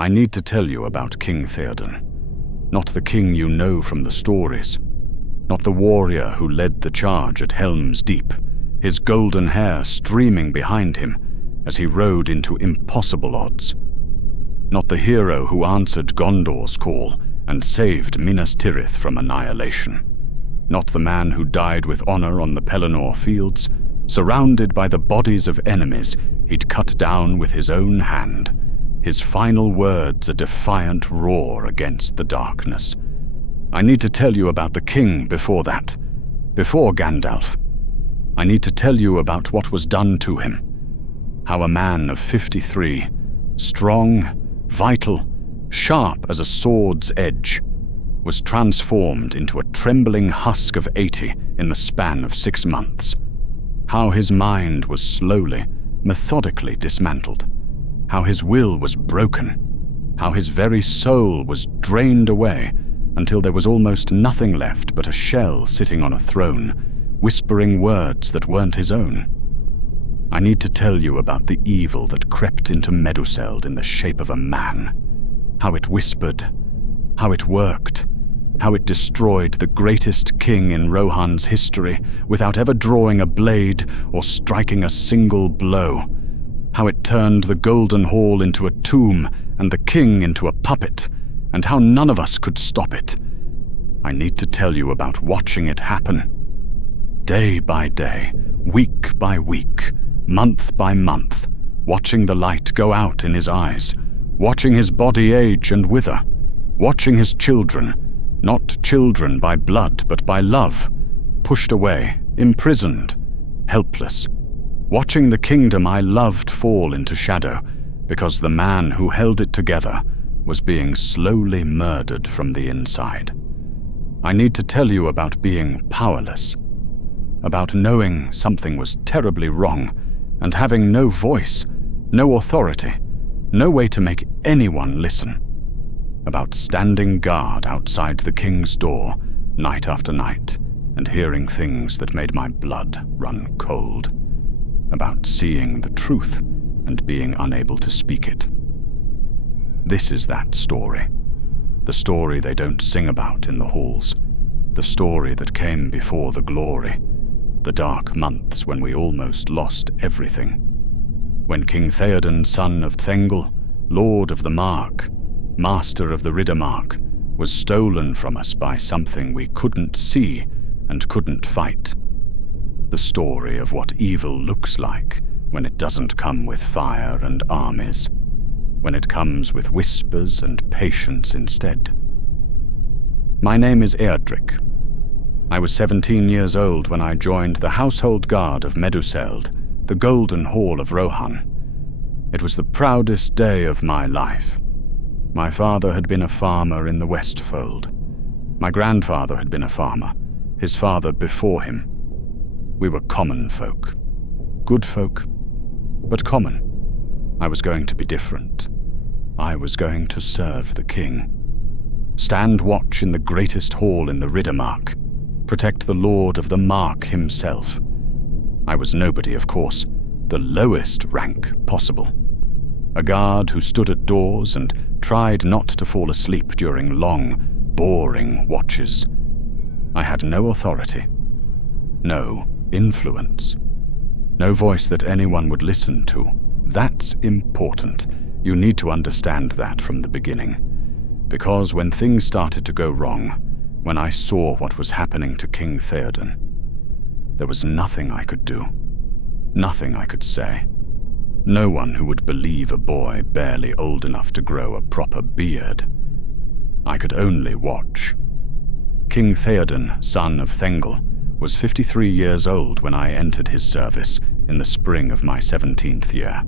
I need to tell you about King Théoden, not the king you know from the stories, not the warrior who led the charge at Helm's Deep, his golden hair streaming behind him as he rode into impossible odds, not the hero who answered Gondor's call and saved Minas Tirith from annihilation, not the man who died with honor on the Pelennor fields, surrounded by the bodies of enemies he'd cut down with his own hand, his final words a defiant roar against the darkness. I need to tell you about the king before that, before Gandalf. I need to tell you about what was done to him, how a man of 53, strong, vital, sharp as a sword's edge, was transformed into a trembling husk of 80 in the span of 6 months, how his mind was slowly, methodically dismantled, how his will was broken, how his very soul was drained away until there was almost nothing left but a shell sitting on a throne, whispering words that weren't his own. I need to tell you about the evil that crept into Meduseld in the shape of a man, how it whispered, how it worked, how it destroyed the greatest king in Rohan's history without ever drawing a blade or striking a single blow, how it turned the Golden Hall into a tomb and the king into a puppet, and how none of us could stop it. I need to tell you about watching it happen. Day by day, week by week, month by month, watching the light go out in his eyes, watching his body age and wither, watching his children, not children by blood but by love, pushed away, imprisoned, helpless, watching the kingdom I loved fall into shadow because the man who held it together was being slowly murdered from the inside. I need to tell you about being powerless, about knowing something was terribly wrong and having no voice, no authority, no way to make anyone listen, about standing guard outside the king's door night after night and hearing things that made my blood run cold, about seeing the truth and being unable to speak it. This is that story, the story they don't sing about in the halls, the story that came before the glory, the dark months when we almost lost everything, when King Théoden, son of Thengel, Lord of the Mark, Master of the Riddermark, was stolen from us by something we couldn't see and couldn't fight. The story of what evil looks like when it doesn't come with fire and armies, when it comes with whispers and patience instead. My name is Éadric. I was 17 years old when I joined the household guard of Meduseld, the Golden Hall of Rohan. It was the proudest day of my life. My father had been a farmer in the Westfold. My grandfather had been a farmer, his father before him. We were common folk. Good folk, but common. I was going to be different. I was going to serve the king. Stand watch in the greatest hall in the Riddermark. Protect the Lord of the Mark himself. I was nobody, of course, the lowest rank possible. A guard who stood at doors and tried not to fall asleep during long, boring watches. I had no authority, no influence, no voice that anyone would listen to. That's important. You need to understand that from the beginning. Because when things started to go wrong, when I saw what was happening to King Théoden, there was nothing I could do, nothing I could say. No one who would believe a boy barely old enough to grow a proper beard. I could only watch. King Théoden, son of Thengel, was 53 years old when I entered his service in the spring of my 17th year.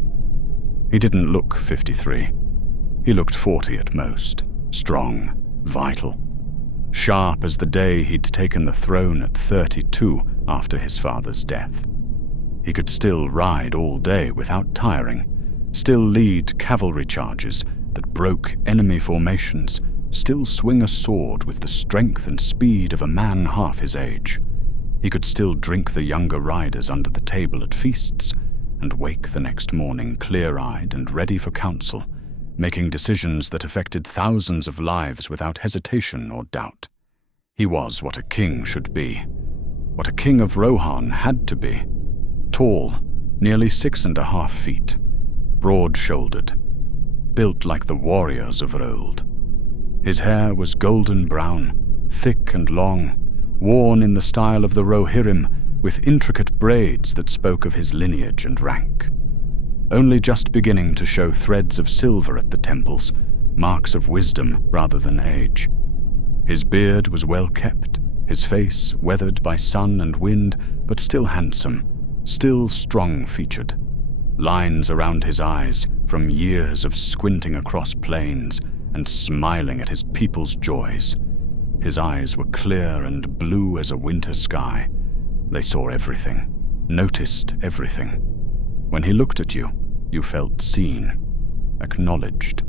He didn't look 53. He looked 40 at most, strong, vital, sharp as the day he'd taken the throne at 32 after his father's death. He could still ride all day without tiring, still lead cavalry charges that broke enemy formations, still swing a sword with the strength and speed of a man half his age. He could still drink the younger riders under the table at feasts, and wake the next morning clear-eyed and ready for council, making decisions that affected thousands of lives without hesitation or doubt. He was what a king should be, what a king of Rohan had to be. Tall, nearly 6.5 feet, broad-shouldered, built like the warriors of old. His hair was golden brown, thick and long, worn in the style of the Rohirrim, with intricate braids that spoke of his lineage and rank. Only just beginning to show threads of silver at the temples, marks of wisdom rather than age. His beard was well kept, his face weathered by sun and wind, but still handsome, still strong-featured. Lines around his eyes from years of squinting across plains and smiling at his people's joys. His eyes were clear and blue as a winter sky. They saw everything, noticed everything. When he looked at you, you felt seen, acknowledged,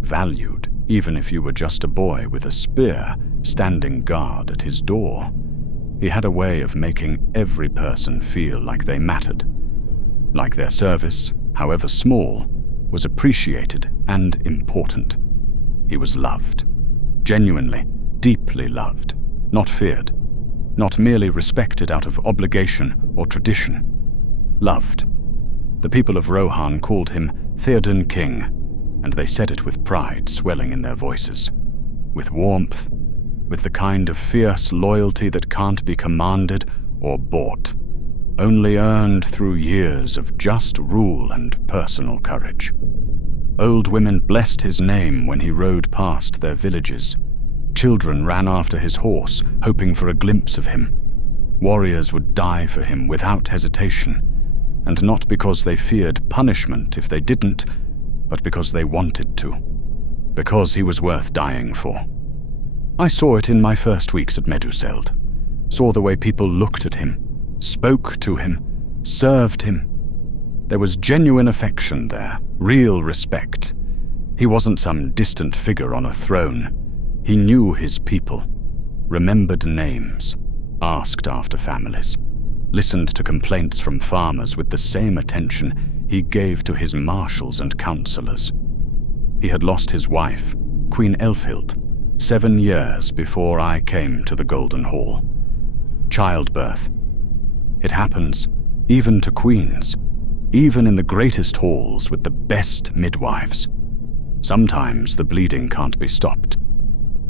valued, even if you were just a boy with a spear standing guard at his door. He had a way of making every person feel like they mattered, like their service, however small, was appreciated and important. He was loved, genuinely, deeply loved, not feared, not merely respected out of obligation or tradition. Loved. The people of Rohan called him Théoden King, and they said it with pride swelling in their voices, with warmth, with the kind of fierce loyalty that can't be commanded or bought, only earned through years of just rule and personal courage. Old women blessed his name when he rode past their villages. Children ran after his horse, hoping for a glimpse of him. Warriors would die for him without hesitation, and not because they feared punishment if they didn't, but because they wanted to, because he was worth dying for. I saw it in my first weeks at Meduseld, saw the way people looked at him, spoke to him, served him. There was genuine affection there, real respect. He wasn't some distant figure on a throne. He knew his people, remembered names, asked after families, listened to complaints from farmers with the same attention he gave to his marshals and counselors. He had lost his wife, Queen Elfhild, 7 years before I came to the Golden Hall. Childbirth. It happens, even to queens, even in the greatest halls with the best midwives. Sometimes the bleeding can't be stopped.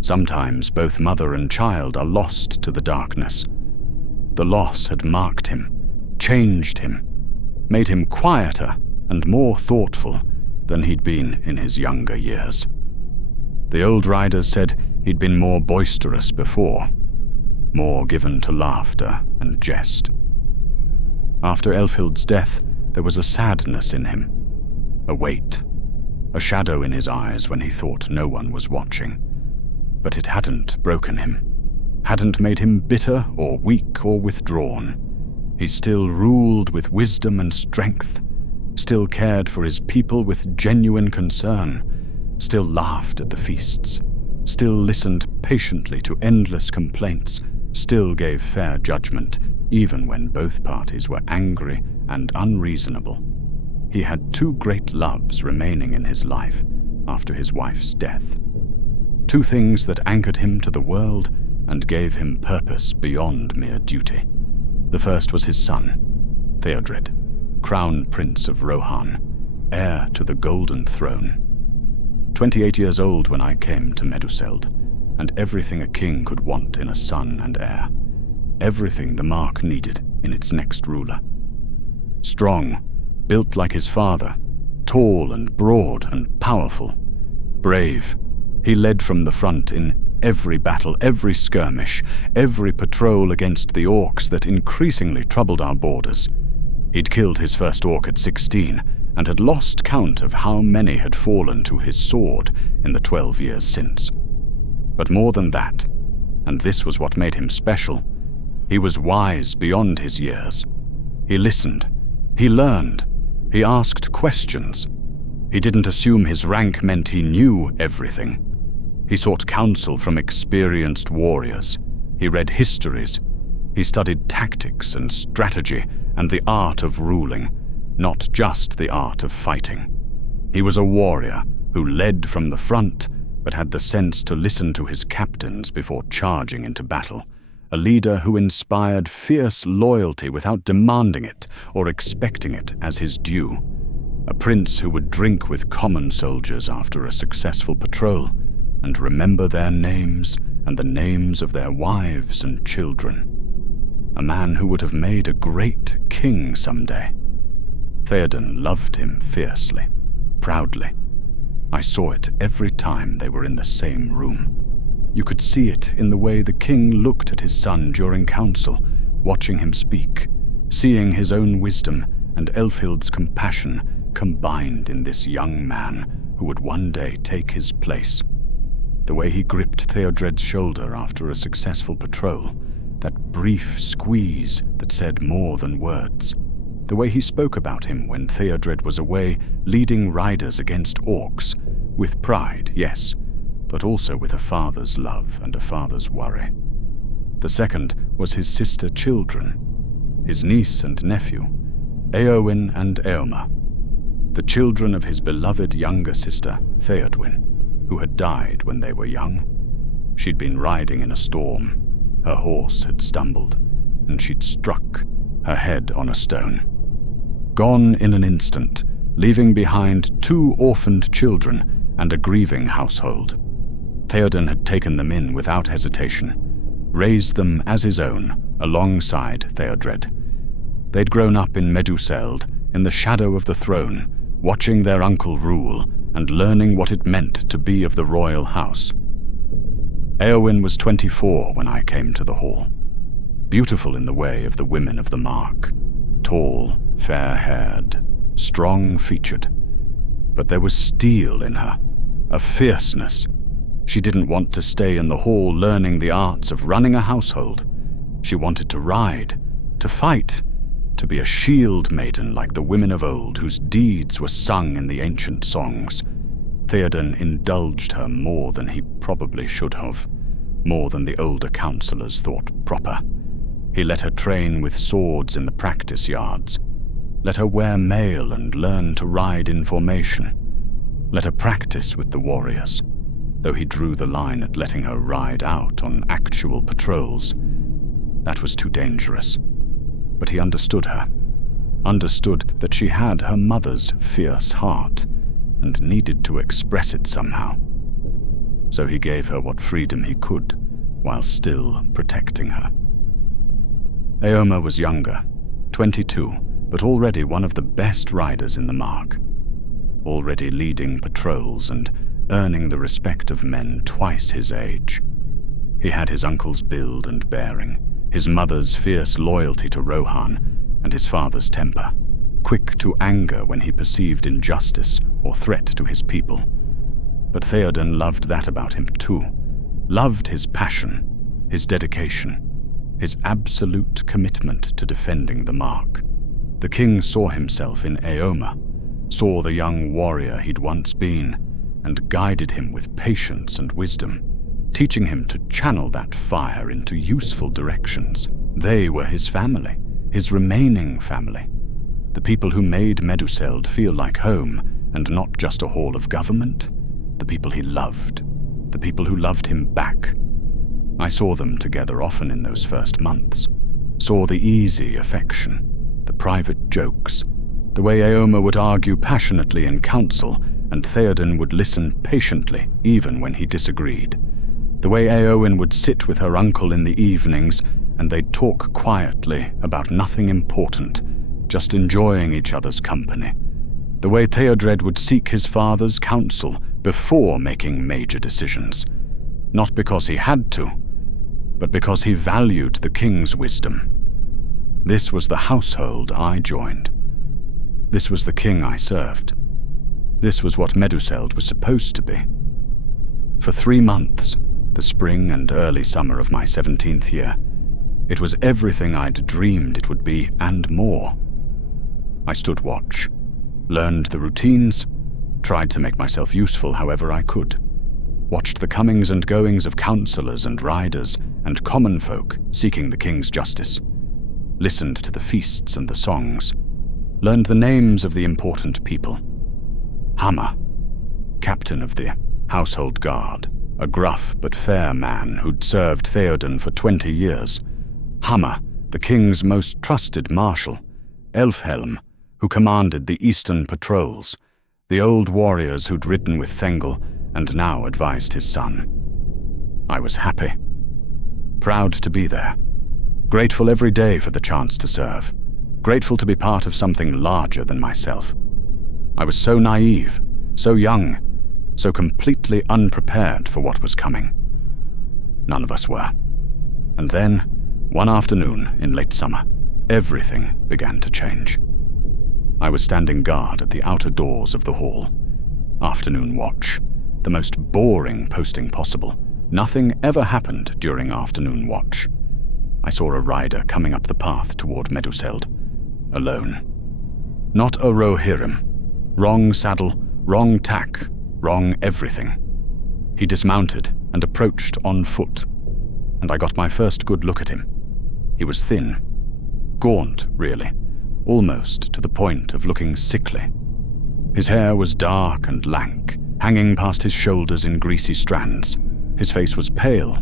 Sometimes both mother and child are lost to the darkness. The loss had marked him, changed him, made him quieter and more thoughtful than he'd been in his younger years. The old riders said he'd been more boisterous before, more given to laughter and jest. After Elfhild's death, there was a sadness in him, a weight, a shadow in his eyes when he thought no one was watching. But it hadn't broken him, hadn't made him bitter or weak or withdrawn. He still ruled with wisdom and strength, still cared for his people with genuine concern, still laughed at the feasts, still listened patiently to endless complaints, still gave fair judgment, even when both parties were angry and unreasonable. He had 2 great loves remaining in his life after his wife's death. 2 things that anchored him to the world and gave him purpose beyond mere duty. The first was his son, Theodred, Crown Prince of Rohan, heir to the Golden Throne. 28 years old when I came to Meduseld, and everything a king could want in a son and heir. Everything the Mark needed in its next ruler. Strong, built like his father, tall and broad and powerful. Brave, he led from the front in every battle, every skirmish, every patrol against the orcs that increasingly troubled our borders. He'd killed his first orc at 16 and had lost count of how many had fallen to his sword in the 12 years since. But more than that, and this was what made him special, he was wise beyond his years. He listened, he learned, he asked questions. He didn't assume his rank meant he knew everything. He sought counsel from experienced warriors. He read histories. He studied tactics and strategy and the art of ruling, not just the art of fighting. He was a warrior who led from the front but had the sense to listen to his captains before charging into battle, a leader who inspired fierce loyalty without demanding it or expecting it as his due, a prince who would drink with common soldiers after a successful patrol and remember their names and the names of their wives and children, a man who would have made a great king someday. Théoden loved him fiercely, proudly. I saw it every time they were in the same room. You could see it in the way the king looked at his son during council, watching him speak, seeing his own wisdom and Elfhild's compassion combined in this young man who would one day take his place. The way he gripped Theodred's shoulder after a successful patrol, that brief squeeze that said more than words. The way he spoke about him when Theodred was away leading riders against orcs, with pride, yes, but also with a father's love and a father's worry. The second was his sister children, his niece and nephew, Éowyn and Éomer, the children of his beloved younger sister, Théodwen, who had died when they were young. She'd been riding in a storm. Her horse had stumbled, and she'd struck, her head on a stone. Gone in an instant, leaving behind 2 orphaned children and a grieving household. Théoden had taken them in without hesitation, raised them as his own, alongside Theodred. They'd grown up in Meduseld, in the shadow of the throne, watching their uncle rule and learning what it meant to be of the royal house. Éowyn was 24 when I came to the hall, beautiful in the way of the women of the mark, tall, fair-haired, strong-featured. But there was steel in her, a fierceness. She didn't want to stay in the hall learning the arts of running a household. She wanted to ride, to fight, to be a shield maiden like the women of old whose deeds were sung in the ancient songs. Théoden indulged her more than he probably should have, more than the older counselors thought proper. He let her train with swords in the practice yards, let her wear mail and learn to ride in formation, let her practice with the warriors, though he drew the line at letting her ride out on actual patrols. That was too dangerous. But he understood her, understood that she had her mother's fierce heart and needed to express it somehow. So he gave her what freedom he could, while still protecting her. Éomer was younger, 22, but already one of the best riders in the mark, already leading patrols and earning the respect of men twice his age. He had his uncle's build and bearing, his mother's fierce loyalty to Rohan, and his father's temper, quick to anger when he perceived injustice or threat to his people. But Théoden loved that about him too, loved his passion, his dedication, his absolute commitment to defending the mark. The king saw himself in Éomer, saw the young warrior he'd once been, and guided him with patience and wisdom, teaching him to channel that fire into useful directions. They were his family, his remaining family, the people who made Meduseld feel like home and not just a hall of government, the people he loved, the people who loved him back. I saw them together often in those first months, saw the easy affection, the private jokes, the way Éomer would argue passionately in council and Théoden would listen patiently even when he disagreed, the way Éowyn would sit with her uncle in the evenings and they'd talk quietly about nothing important, just enjoying each other's company, the way Theodred would seek his father's counsel before making major decisions, not because he had to, but because he valued the king's wisdom. This was the household I joined. This was the king I served. This was what Meduseld was supposed to be. For 3 months, the spring and early summer of my 17th year, it was everything I'd dreamed it would be and more. I stood watch, learned the routines, tried to make myself useful however I could, watched the comings and goings of councillors and riders and common folk seeking the king's justice, listened to the feasts and the songs, learned the names of the important people. Hammer, captain of the household guard, a gruff but fair man who'd served Théoden for 20 years, Hammer, the king's most trusted marshal, Helm, who commanded the eastern patrols, the old warriors who'd ridden with Thengel and now advised his son. I was happy, proud to be there, grateful every day for the chance to serve, grateful to be part of something larger than myself. I was so naive, so young, so completely unprepared for what was coming. None of us were. And then, one afternoon in late summer, everything began to change. I was standing guard at the outer doors of the hall. Afternoon watch, the most boring posting possible. Nothing ever happened during afternoon watch. I saw a rider coming up the path toward Meduseld, alone. Not a Rohirrim. Wrong saddle, wrong tack, wrong everything. He dismounted and approached on foot, and I got my first good look at him. He was thin, gaunt really, almost to the point of looking sickly. His hair was dark and lank, hanging past his shoulders in greasy strands. His face was pale,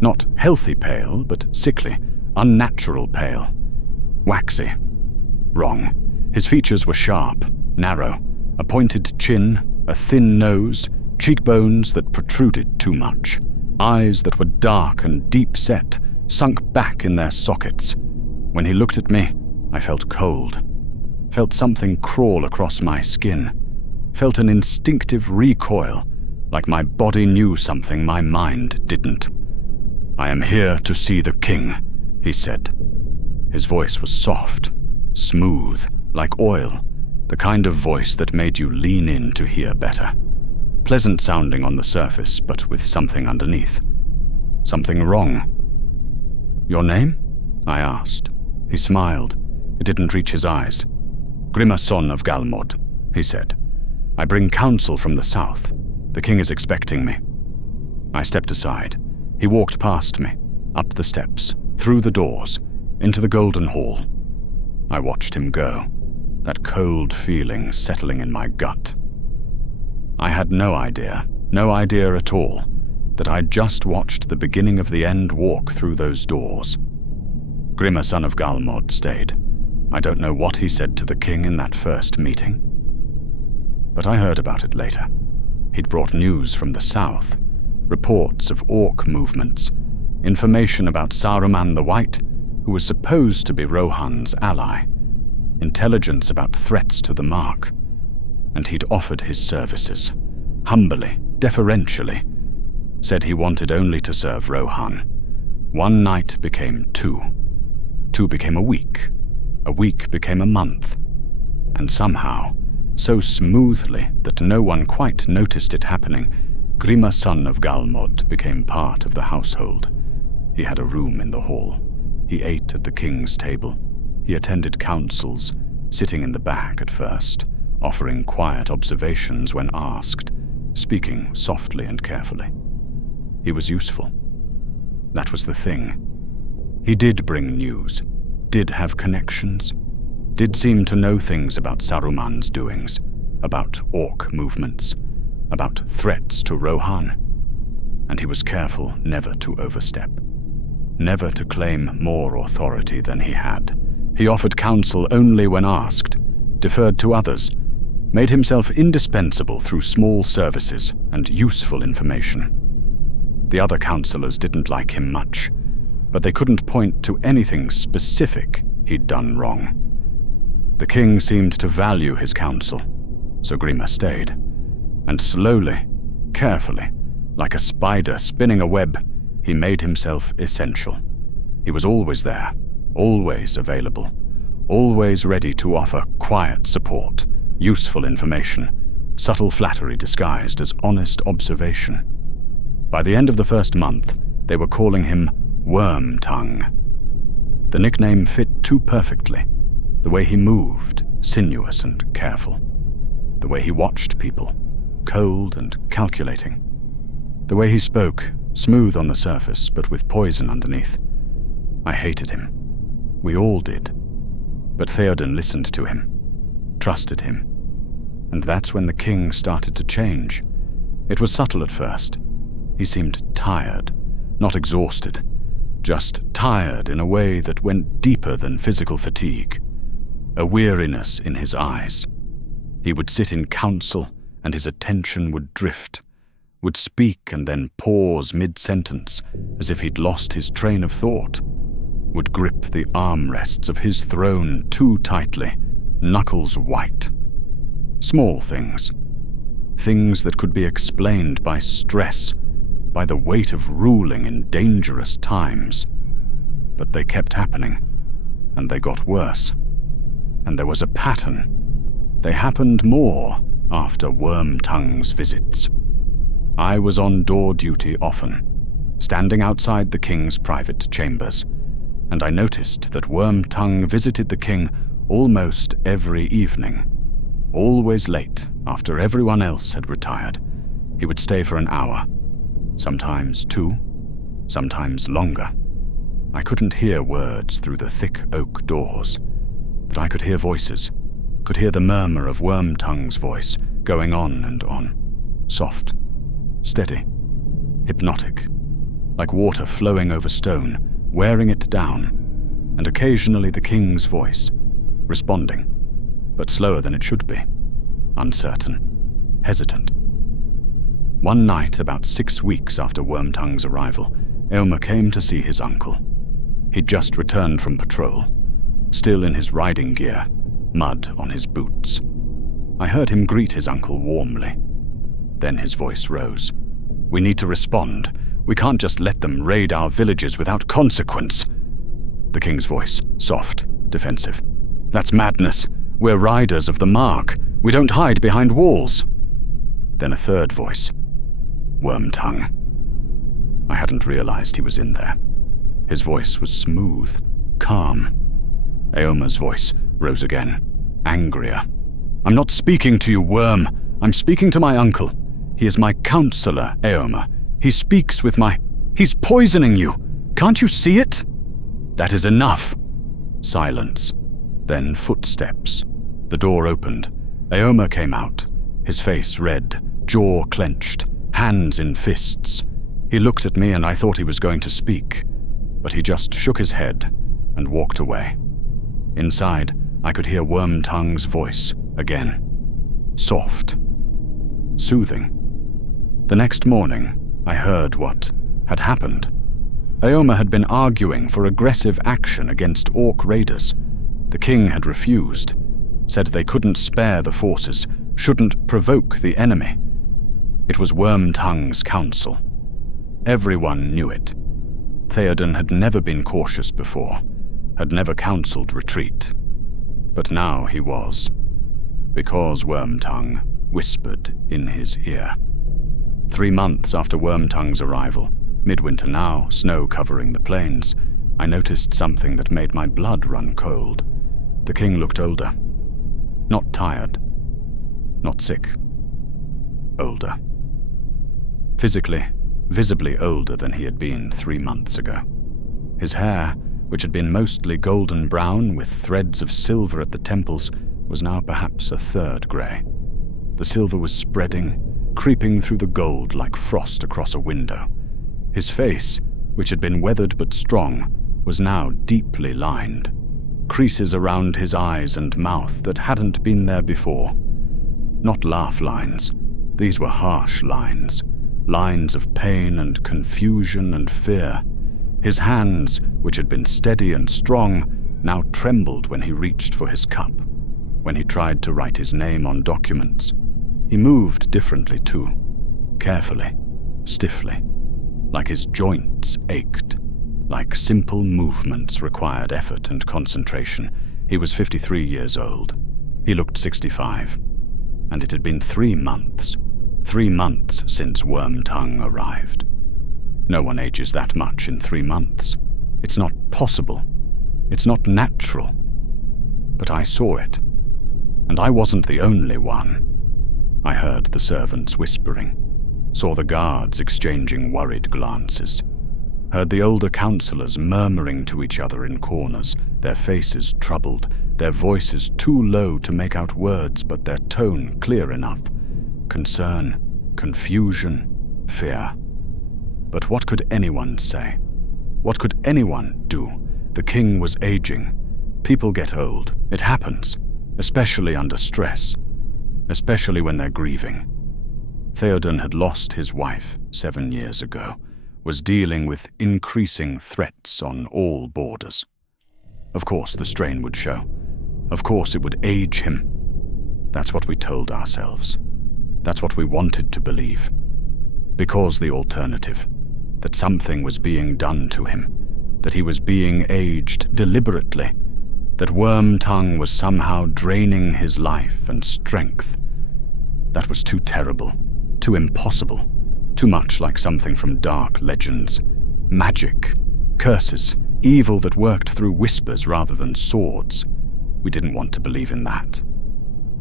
not healthy pale, but sickly, unnatural pale. Waxy. Wrong. His features were sharp, narrow, a pointed chin, a thin nose, cheekbones that protruded too much, eyes that were dark and deep-set, sunk back in their sockets. When he looked at me, I felt cold, felt something crawl across my skin, felt an instinctive recoil, like my body knew something my mind didn't. "I am here to see the king," he said. His voice was soft, smooth, like oil, the kind of voice that made you lean in to hear better. Pleasant sounding on the surface, but with something underneath. Something wrong. "Your name?" I asked. He smiled. It didn't reach his eyes. "Grimma son of Galmod," he said. "I bring counsel from the south. The king is expecting me." I stepped aside. He walked past me, up the steps, through the doors, into the golden hall. I watched him go, that cold feeling settling in my gut. I had no idea at all, that I'd just watched the beginning of the end walk through those doors. Grimma son of Galmod stayed. I don't know what he said to the king in that first meeting. But I heard about it later. He'd brought news from the south, reports of orc movements, information about Saruman the White, who was supposed to be Rohan's ally, intelligence about threats to the Mark, and he'd offered his services, humbly, deferentially, said he wanted only to serve Rohan. One night became two. Two became a week became a month, and somehow, so smoothly that no one quite noticed it happening, Grimma son of Galmod became part of the household. He had a room in the hall. He ate at the king's table. He attended councils, sitting in the back at first, offering quiet observations when asked, speaking softly and carefully. He was useful. That was the thing. He did bring news, did have connections, did seem to know things about Saruman's doings, about orc movements, about threats to Rohan. And he was careful never to overstep, never to claim more authority than he had. He offered counsel only when asked, deferred to others, made himself indispensable through small services and useful information. The other counselors didn't like him much, but they couldn't point to anything specific he'd done wrong. The king seemed to value his counsel, so Grimma stayed, and slowly, carefully, like a spider spinning a web, he made himself essential. He was always there, always available, always ready to offer quiet support, useful information, subtle flattery disguised as honest observation. By the end of the first month, they were calling him Wormtongue. The nickname fit too perfectly. The way he moved, sinuous and careful. The way he watched people, cold and calculating. The way he spoke, smooth on the surface, but with poison underneath. I hated him. We all did. But Théoden listened to him, trusted him. And that's when the king started to change. It was subtle at first. He seemed tired, not exhausted, just tired in a way that went deeper than physical fatigue, a weariness in his eyes. He would sit in council and his attention would drift, would speak and then pause mid-sentence as if he'd lost his train of thought, would grip the armrests of his throne too tightly, knuckles white. Small things. Things that could be explained by stress, by the weight of ruling in dangerous times. But they kept happening, and they got worse. And there was a pattern. They happened more after Wormtongue's visits. I was on door duty often, standing outside the king's private chambers, and I noticed that Wormtongue visited the king almost every evening. Always late, after everyone else had retired. He would stay for an hour, sometimes 2, sometimes longer. I couldn't hear words through the thick oak doors, but I could hear voices, could hear the murmur of Wormtongue's voice going on and on, soft, steady, hypnotic, like water flowing over stone, wearing it down, and occasionally the king's voice, responding, but slower than it should be, uncertain, hesitant. One night, about 6 weeks after Wormtongue's arrival, Éomer came to see his uncle. He'd just returned from patrol, still in his riding gear, mud on his boots. I heard him greet his uncle warmly. Then his voice rose. "We need to respond. We can't just let them raid our villages without consequence." The king's voice, soft, defensive. "That's madness. We're riders of the mark. We don't hide behind walls." Then a third voice. Wormtongue. I hadn't realized he was in there. His voice was smooth, calm. Éomer's voice rose again, angrier. "I'm not speaking to you, Worm. I'm speaking to my uncle. He is my counselor, Éomer. He speaks with my... He's poisoning you. Can't you see it?" "That is enough." Silence. Then footsteps. The door opened. Éomer came out, his face red, jaw clenched, hands in fists. He looked at me and I thought he was going to speak, but he just shook his head and walked away. Inside, I could hear Wormtongue's voice again. Soft. Soothing. The next morning, I heard what had happened. Éomer had been arguing for aggressive action against orc raiders. The king had refused, said they couldn't spare the forces, shouldn't provoke the enemy. It was Wormtongue's counsel. Everyone knew it. Théoden had never been cautious before, had never counseled retreat. But now he was, because Wormtongue whispered in his ear. 3 months after Wormtongue's arrival, midwinter now, snow covering the plains, I noticed something that made my blood run cold. The king looked older. Not tired. Not sick. Older. Physically, visibly older than he had been 3 months ago. His hair, which had been mostly golden brown with threads of silver at the temples, was now perhaps a third grey. The silver was spreading, creeping through the gold like frost across a window. His face, which had been weathered but strong, was now deeply lined. Creases around his eyes and mouth that hadn't been there before. Not laugh lines. These were harsh lines. Lines of pain and confusion and fear. His hands, which had been steady and strong, now trembled when he reached for his cup, when he tried to write his name on documents. He moved differently too, carefully, stiffly, like his joints ached, like simple movements required effort and concentration. He was 53 years old. He looked 65, and it had been 3 months. 3 months since Wormtongue arrived. No one ages that much in 3 months. It's not possible. It's not natural. But I saw it. And I wasn't the only one. I heard the servants whispering, saw the guards exchanging worried glances, heard the older councillors murmuring to each other in corners, their faces troubled, their voices too low to make out words but their tone clear enough. Concern, confusion, fear. But what could anyone say? What could anyone do? The king was aging. People get old. It happens, especially under stress, especially when they're grieving. Théoden had lost his wife 7 years ago, was dealing with increasing threats on all borders. Of course the strain would show. Of course it would age him. That's what we told ourselves. That's what we wanted to believe. Because the alternative, that something was being done to him, that he was being aged deliberately, that Wormtongue was somehow draining his life and strength. That was too terrible, too impossible, too much like something from dark legends. Magic, curses, evil that worked through whispers rather than swords. We didn't want to believe in that.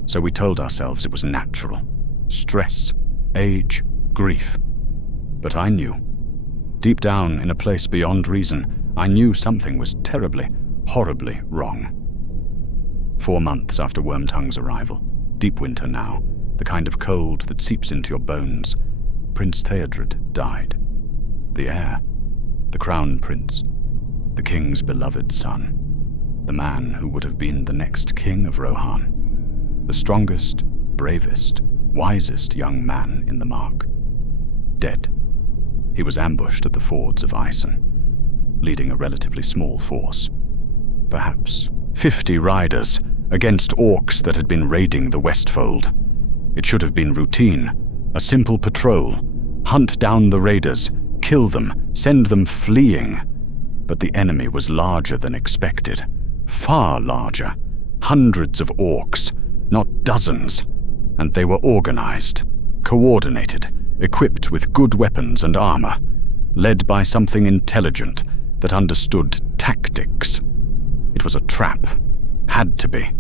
So we told ourselves it was natural. Stress, age, grief. But I knew. Deep down, in a place beyond reason, I knew something was terribly, horribly wrong. 4 months after Wormtongue's arrival, deep winter now, the kind of cold that seeps into your bones, Prince Éadric died. The heir, the crown prince, the king's beloved son, the man who would have been the next king of Rohan, the strongest, bravest, wisest young man in the mark. Dead. He was ambushed at the fords of Ison, leading a relatively small force. Perhaps 50 riders against orcs that had been raiding the Westfold. It should have been routine, a simple patrol, hunt down the raiders, kill them, send them fleeing. But the enemy was larger than expected, far larger. Hundreds of orcs, not dozens, and they were organized, coordinated, equipped with good weapons and armor, led by something intelligent that understood tactics. It was a trap. Had to be.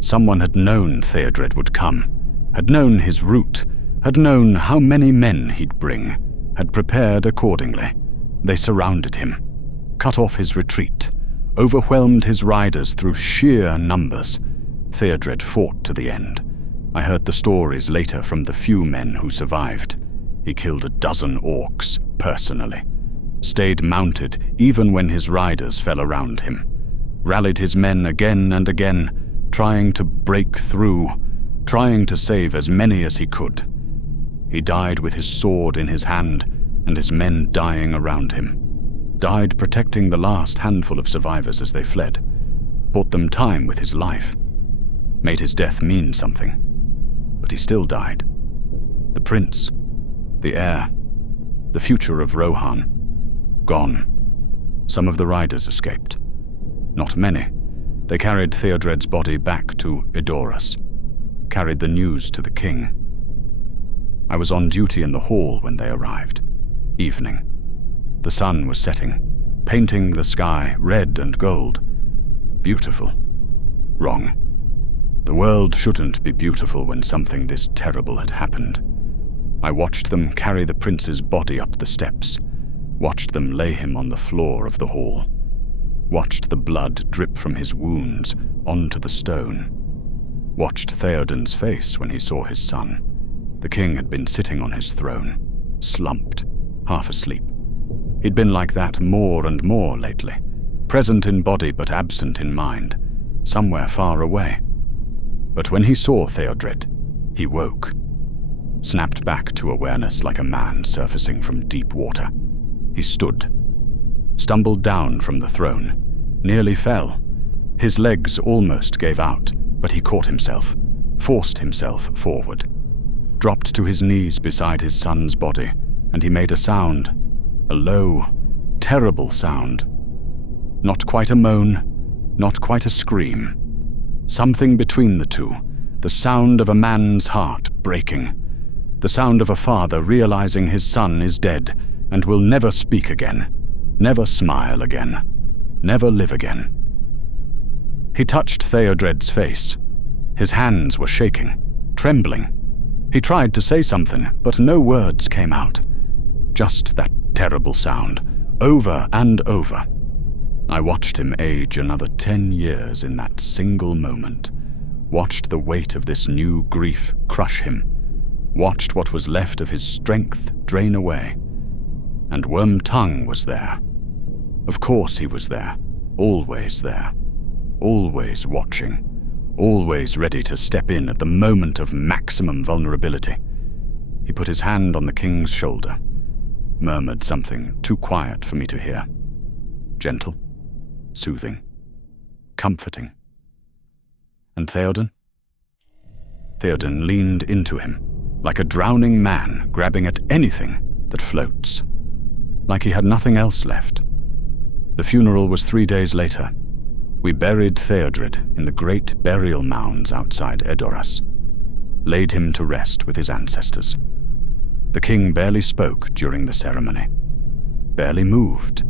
Someone had known Théoden would come, had known his route, had known how many men he'd bring, had prepared accordingly. They surrounded him, cut off his retreat, overwhelmed his riders through sheer numbers. Théoden fought to the end. I heard the stories later from the few men who survived. He killed a dozen orcs, personally. Stayed mounted even when his riders fell around him. Rallied his men again and again, trying to break through, trying to save as many as he could. He died with his sword in his hand and his men dying around him. Died protecting the last handful of survivors as they fled. Bought them time with his life. Made his death mean something. But he still died. The prince, the heir, the future of Rohan, gone. Some of the riders escaped. Not many. They carried Théoden's body back to Edoras, carried the news to the king. I was on duty in the hall when they arrived. Evening. The sun was setting, painting the sky red and gold. Beautiful. Wrong. The world shouldn't be beautiful when something this terrible had happened. I watched them carry the prince's body up the steps, watched them lay him on the floor of the hall, watched the blood drip from his wounds onto the stone, watched Théoden's face when he saw his son. The king had been sitting on his throne, slumped, half asleep. He'd been like that more and more lately, present in body but absent in mind, somewhere far away. But when he saw Théoden, he woke, snapped back to awareness like a man surfacing from deep water. He stood, stumbled down from the throne, nearly fell. His legs almost gave out, but he caught himself, forced himself forward, dropped to his knees beside his son's body, and he made a sound, a low, terrible sound. Not quite a moan, not quite a scream. Something between the two, the sound of a man's heart breaking, the sound of a father realizing his son is dead and will never speak again, never smile again, never live again. He touched Théoden's face. His hands were shaking, trembling. He tried to say something, but no words came out. Just that terrible sound, over and over. I watched him age another 10 years in that single moment, watched the weight of this new grief crush him, watched what was left of his strength drain away. And Wormtongue was there. Of course he was there, always watching, always ready to step in at the moment of maximum vulnerability. He put his hand on the king's shoulder, murmured something too quiet for me to hear. Gentle, soothing, comforting. And Théoden? Théoden leaned into him, like a drowning man grabbing at anything that floats, like he had nothing else left. The funeral was 3 days later. We buried Théodred in the great burial mounds outside Edoras, laid him to rest with his ancestors. The king barely spoke during the ceremony, barely moved.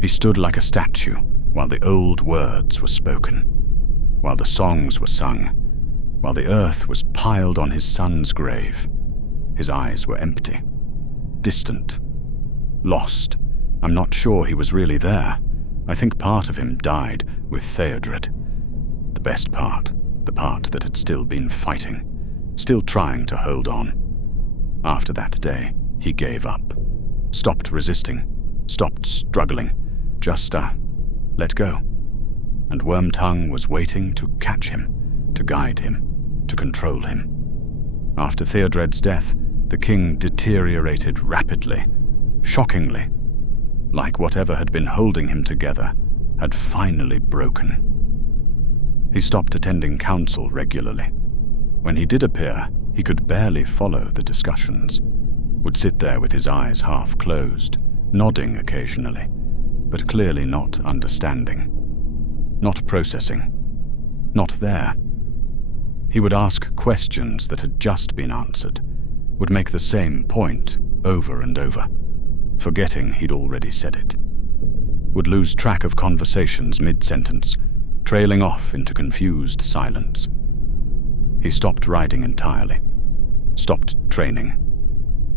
He stood like a statue while the old words were spoken, while the songs were sung, while the earth was piled on his son's grave. His eyes were empty, distant, lost. I'm not sure he was really there. I think part of him died with Théodred. The best part, the part that had still been fighting, still trying to hold on. After that day, he gave up, stopped resisting, stopped struggling, just let go. And Wormtongue was waiting to catch him, to guide him, to control him. After Théodred's death, the king deteriorated rapidly, shockingly, like whatever had been holding him together had finally broken. He stopped attending council regularly. When he did appear, he could barely follow the discussions, would sit there with his eyes half closed, nodding occasionally, but clearly not understanding, not processing, not there. He would ask questions that had just been answered, would make the same point over and over, forgetting he'd already said it. Would lose track of conversations mid-sentence, trailing off into confused silence. He stopped riding entirely, stopped training,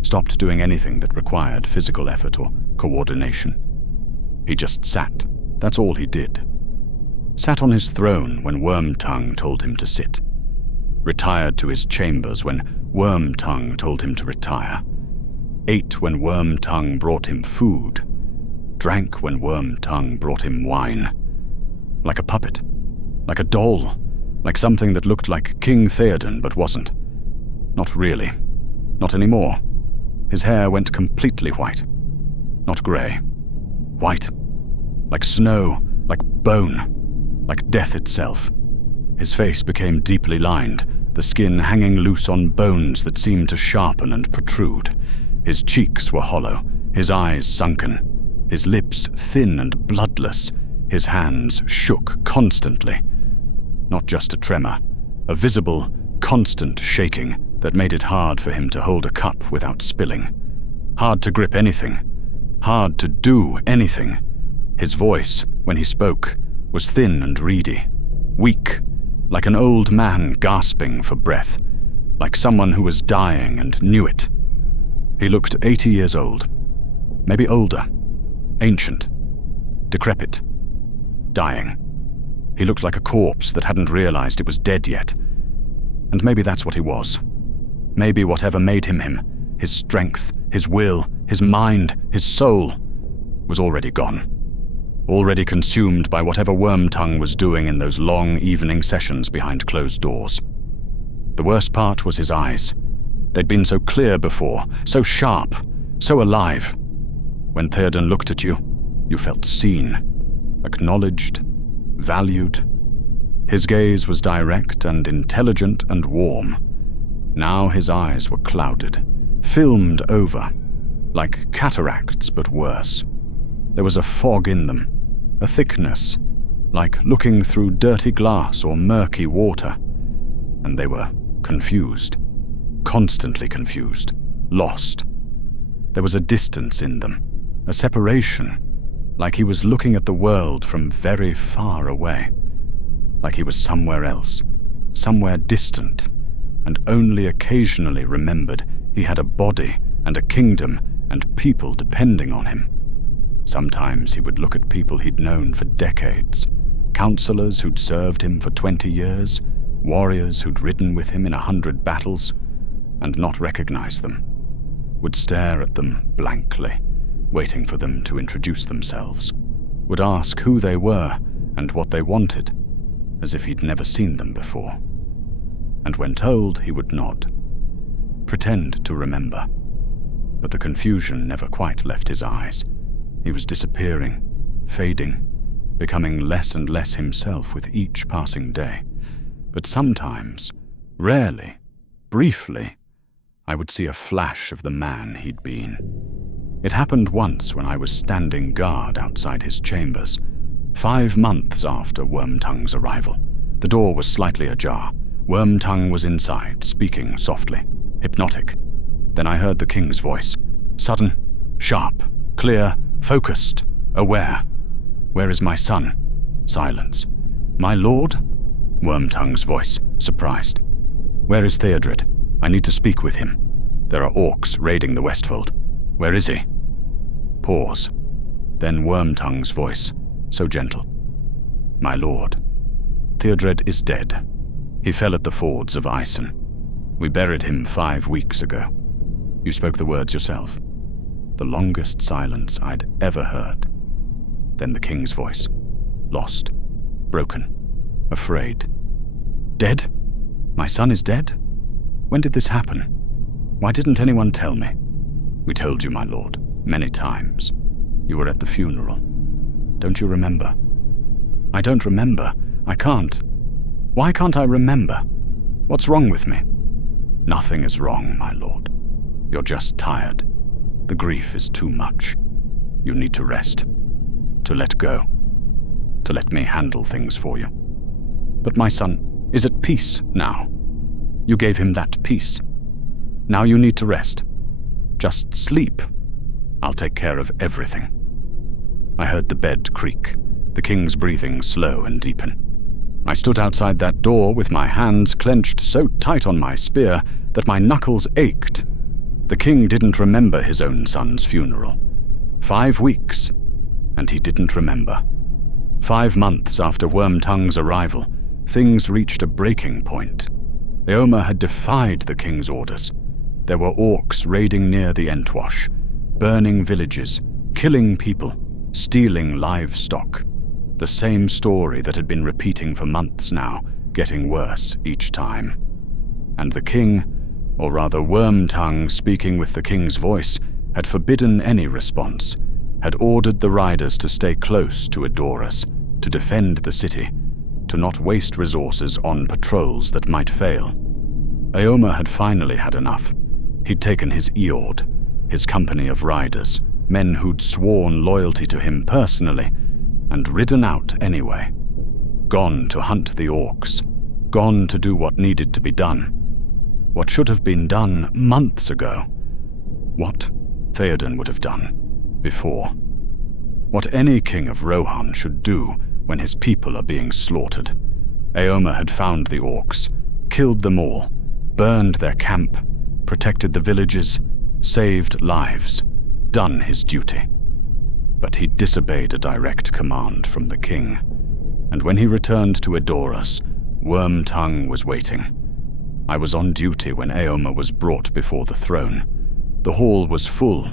stopped doing anything that required physical effort or coordination. He just sat. That's all he did. Sat on his throne when Wormtongue told him to sit. Retired to his chambers when Wormtongue told him to retire. Ate when Wormtongue brought him food. Drank when Wormtongue brought him wine. Like a puppet. Like a doll. Like something that looked like King Théoden but wasn't. Not really. Not anymore. His hair went completely white. Not grey. White. Like snow. Like bone. Like death itself. His face became deeply lined, the skin hanging loose on bones that seemed to sharpen and protrude. His cheeks were hollow, his eyes sunken, his lips thin and bloodless. His hands shook constantly. Not just a tremor, a visible, constant shaking that made it hard for him to hold a cup without spilling. Hard to grip anything. Hard to do anything. His voice, when he spoke, was thin and reedy, weak, like an old man gasping for breath, like someone who was dying and knew it. He looked 80 years old, maybe older, ancient, decrepit, dying. He looked like a corpse that hadn't realized it was dead yet. And maybe that's what he was. Maybe whatever made him him, his strength, his will, his mind, his soul, was already gone. Already consumed by whatever Wormtongue was doing in those long evening sessions behind closed doors. The worst part was his eyes. They'd been so clear before, so sharp, so alive. When Théoden looked at you, you felt seen, acknowledged, valued. His gaze was direct and intelligent and warm. Now his eyes were clouded, filmed over, like cataracts but worse. There was a fog in them, a thickness, like looking through dirty glass or murky water. And they were confused, constantly confused, lost. There was a distance in them, a separation, like he was looking at the world from very far away, like he was somewhere else, somewhere distant, and only occasionally remembered he had a body and a kingdom and people depending on him. Sometimes he would look at people he'd known for decades, counselors who'd served him for 20 years, warriors who'd ridden with him in 100 battles, and not recognize them, would stare at them blankly, waiting for them to introduce themselves, would ask who they were and what they wanted, as if he'd never seen them before. And when told, he would nod, pretend to remember. But the confusion never quite left his eyes. He was disappearing, fading, becoming less and less himself with each passing day. But sometimes, rarely, briefly, I would see a flash of the man he'd been. It happened once when I was standing guard outside his chambers, 5 months after Wormtongue's arrival. The door was slightly ajar. Wormtongue was inside, speaking softly, hypnotic. Then I heard the king's voice, sudden, sharp, clear, focused, aware. "Where is my son?" Silence. "My lord?" Wormtongue's voice, surprised. "Where is Theodred? I need to speak with him. There are orcs raiding the Westfold. Where is he?" Pause. Then Wormtongue's voice, so gentle. "My lord, Theodred is dead. He fell at the fords of Isen. We buried him 5 weeks ago. You spoke the words yourself." The longest silence I'd ever heard. Then the king's voice, lost, broken, afraid. "Dead? My son is dead? When did this happen? Why didn't anyone tell me?" "We told you, my lord, many times. You were at the funeral. Don't you remember?" "I don't remember. I can't. Why can't I remember? What's wrong with me?" "Nothing is wrong, my lord. You're just tired. The grief is too much. You need to rest, to let go, to let me handle things for you." "But my son is at peace now. You gave him that peace. Now you need to rest. Just sleep. I'll take care of everything." I heard the bed creak, the king's breathing slow and deepen. I stood outside that door with my hands clenched so tight on my spear that my knuckles ached. The king didn't remember his own son's funeral. 5 weeks, and he didn't remember. 5 months after Wormtongue's arrival, things reached a breaking point. Éomer had defied the king's orders. There were orcs raiding near the Entwash, burning villages, killing people, stealing livestock. The same story that had been repeating for months now, getting worse each time. And the king, or rather Wormtongue speaking with the king's voice, had forbidden any response, had ordered the riders to stay close to Edoras, to defend the city, to not waste resources on patrols that might fail. Éomer had finally had enough. He'd taken his Eord, his company of riders, men who'd sworn loyalty to him personally, and ridden out anyway. Gone to hunt the orcs, gone to do what needed to be done. What should have been done months ago. What Théoden would have done before. What any king of Rohan should do when his people are being slaughtered. Éomer had found the orcs, killed them all, burned their camp, protected the villages, saved lives, done his duty. But he disobeyed a direct command from the king, and when he returned to Edoras, Wormtongue was waiting. I was on duty when Éomer was brought before the throne. The hall was full,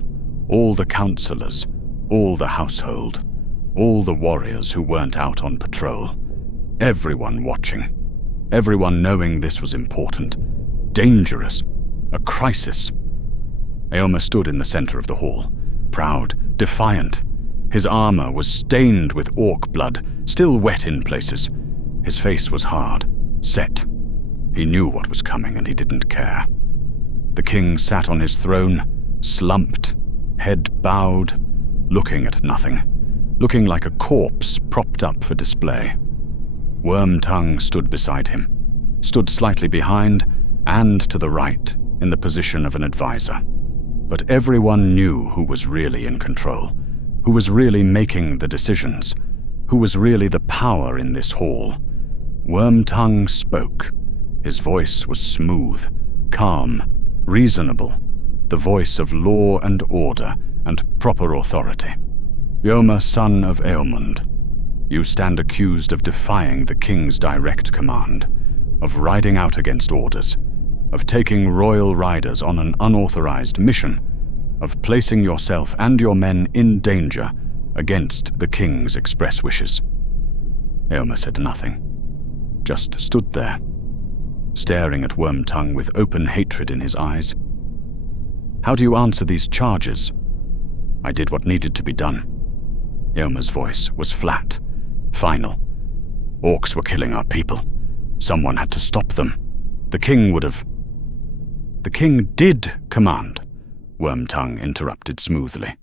all the councillors, all the household, all the warriors who weren't out on patrol, everyone watching, everyone knowing this was important, dangerous, a crisis. Éomer stood in the center of the hall, proud, defiant. His armor was stained with orc blood, still wet in places. His face was hard, set. He knew what was coming and he didn't care. The king sat on his throne, slumped, head bowed, looking at nothing, looking like a corpse propped up for display. Wormtongue stood beside him, stood slightly behind and to the right in the position of an advisor. But everyone knew who was really in control, who was really making the decisions, who was really the power in this hall. Wormtongue spoke. His voice was smooth, calm, reasonable, the voice of law and order and proper authority. Éomer, son of Eomund, you stand accused of defying the king's direct command, of riding out against orders, of taking royal riders on an unauthorized mission, of placing yourself and your men in danger against the king's express wishes. Éomer said nothing, just stood there, staring at Wormtongue with open hatred in his eyes. How do you answer these charges? I did what needed to be done. Éomer's voice was flat, final. Orcs were killing our people. Someone had to stop them. The king would have... The king did command, Wormtongue interrupted smoothly.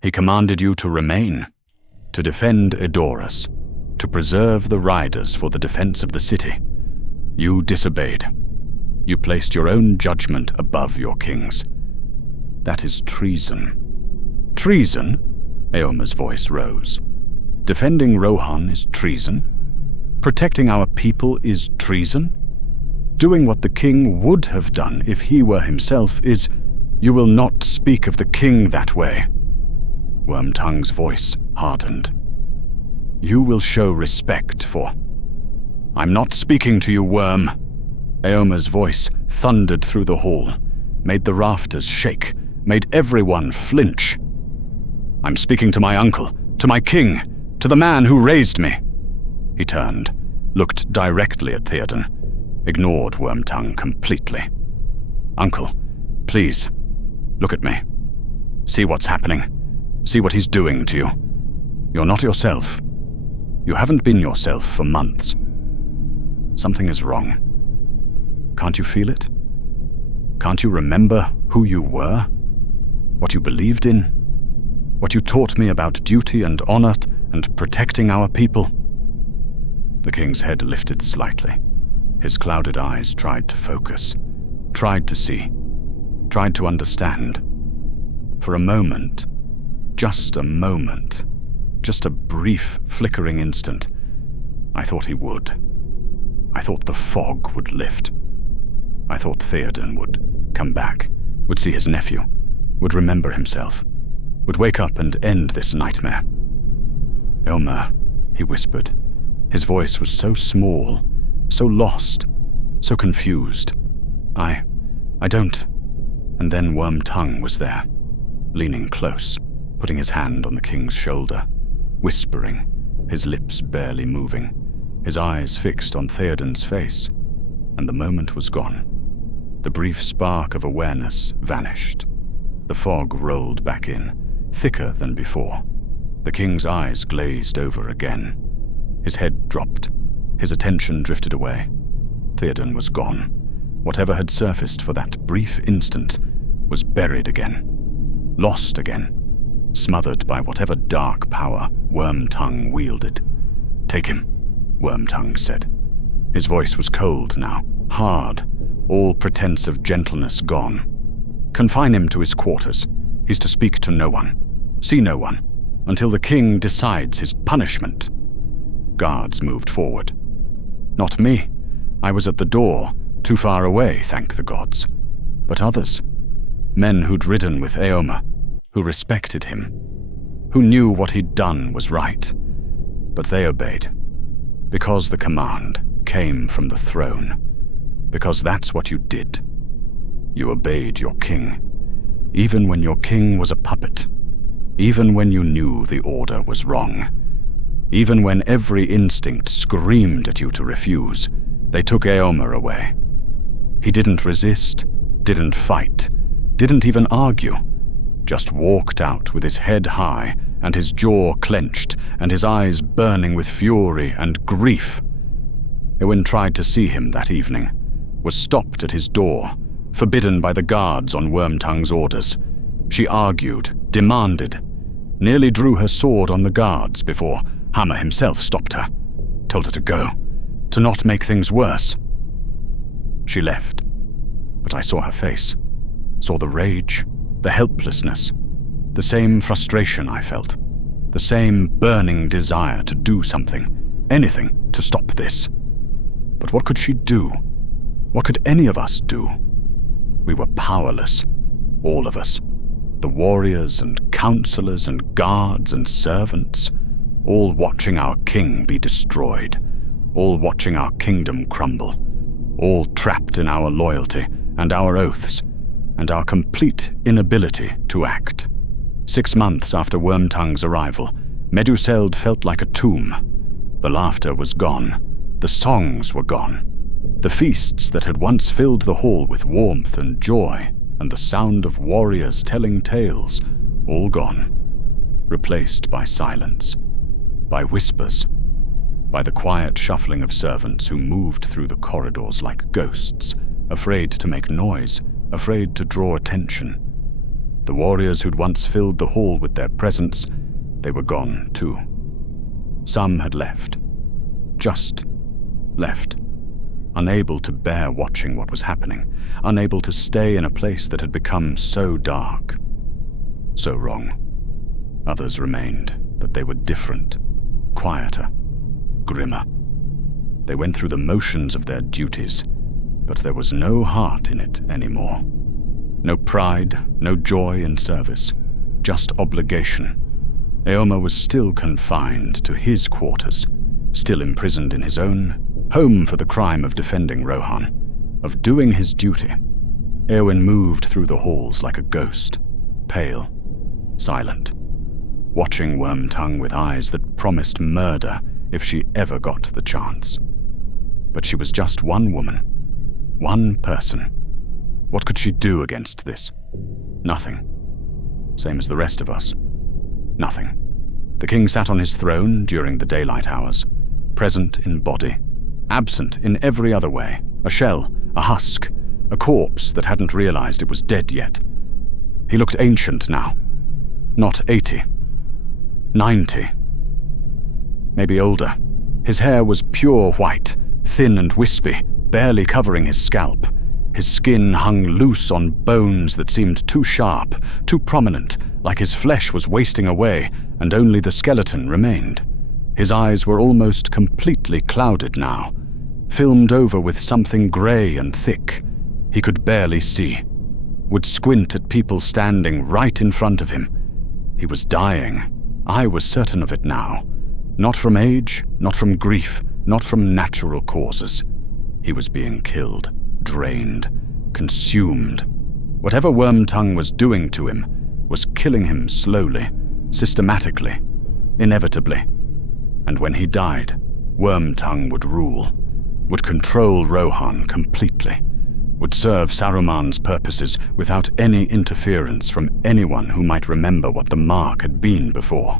He commanded you to remain, to defend Edoras, to preserve the riders for the defense of the city. You disobeyed. You placed your own judgment above your king's. That is treason. Treason? Éomer's voice rose. Defending Rohan is treason? Protecting our people is treason? Doing what the king would have done if he were himself is... You will not speak of the king that way. Wormtongue's voice hardened. You will show respect for... I'm not speaking to you, Worm. Éomer's voice thundered through the hall, made the rafters shake, made everyone flinch. I'm speaking to my uncle, to my king, to the man who raised me. He turned, looked directly at Théoden, ignored Wormtongue completely. Uncle, please, look at me. See what's happening. See what he's doing to you. You're not yourself. You haven't been yourself for months. Something is wrong. Can't you feel it? Can't you remember who you were? What you believed in? What you taught me about duty and honor and protecting our people? The king's head lifted slightly. His clouded eyes tried to focus, tried to see, tried to understand. For a moment, just a moment, just a brief flickering instant, I thought he would. I thought the fog would lift. I thought Théoden would come back, would see his nephew, would remember himself, would wake up and end this nightmare. Éomer, he whispered. His voice was so small, so lost, so confused. I don't... And then Wormtongue was there, leaning close, putting his hand on the king's shoulder, whispering, his lips barely moving, his eyes fixed on Théoden's face, and the moment was gone. The brief spark of awareness vanished. The fog rolled back in, thicker than before. The king's eyes glazed over again. His head dropped. His attention drifted away. Théoden was gone. Whatever had surfaced for that brief instant was buried again, lost again, smothered by whatever dark power Wormtongue wielded. Take him, Wormtongue said. His voice was cold now, hard, all pretense of gentleness gone. Confine him to his quarters. He's to speak to no one, see no one, until the king decides his punishment. Guards moved forward. Not me. I was at the door, too far away, thank the gods. But others. Men who'd ridden with Éomer, who respected him, who knew what he'd done was right. But they obeyed. Because the command came from the throne. Because that's what you did. You obeyed your king, even when your king was a puppet, even when you knew the order was wrong. Even when every instinct screamed at you to refuse, they took Éomer away. He didn't resist, didn't fight, didn't even argue, just walked out with his head high and his jaw clenched and his eyes burning with fury and grief. Éowyn tried to see him that evening, was stopped at his door, forbidden by the guards on Wormtongue's orders. She argued, demanded, nearly drew her sword on the guards before Hammer himself stopped her, told her to go, to not make things worse. She left, but I saw her face, saw the rage, the helplessness, the same frustration I felt, the same burning desire to do something, anything to stop this. But what could she do? What could any of us do? We were powerless, all of us, the warriors and counselors and guards and servants, all watching our king be destroyed, all watching our kingdom crumble, all trapped in our loyalty and our oaths, and our complete inability to act. 6 months after Wormtongue's arrival, Meduseld felt like a tomb. The laughter was gone. The songs were gone. The feasts that had once filled the hall with warmth and joy, and the sound of warriors telling tales, all gone. Replaced by silence, by whispers, by the quiet shuffling of servants who moved through the corridors like ghosts, afraid to make noise, afraid to draw attention. The warriors who'd once filled the hall with their presence, they were gone too. Some had left. Just left. Unable to bear watching what was happening, unable to stay in a place that had become so dark, so wrong. Others remained, but they were different, quieter, grimmer. They went through the motions of their duties, but there was no heart in it anymore. No pride, no joy in service, just obligation. Éomer was still confined to his quarters, still imprisoned in his own, home for the crime of defending Rohan, of doing his duty. Éowyn moved through the halls like a ghost, pale, silent, watching Wormtongue with eyes that promised murder if she ever got the chance. But she was just one woman, one person. What could she do against this? Nothing. Same as the rest of us. Nothing. The king sat on his throne during the daylight hours, present in body, absent in every other way, a shell, a husk, a corpse that hadn't realized it was dead yet. He looked ancient now. Not 80. 90. Maybe older. His hair was pure white, thin and wispy, barely covering his scalp. His skin hung loose on bones that seemed too sharp, too prominent, like his flesh was wasting away and only the skeleton remained. His eyes were almost completely clouded now, filmed over with something grey and thick. He could barely see, would squint at people standing right in front of him. He was dying. I was certain of it now. Not from age, not from grief, not from natural causes. He was being killed, drained, consumed. Whatever Wormtongue was doing to him was killing him slowly, systematically, inevitably. And when he died, Wormtongue would rule, would control Rohan completely, would serve Saruman's purposes without any interference from anyone who might remember what the mark had been before.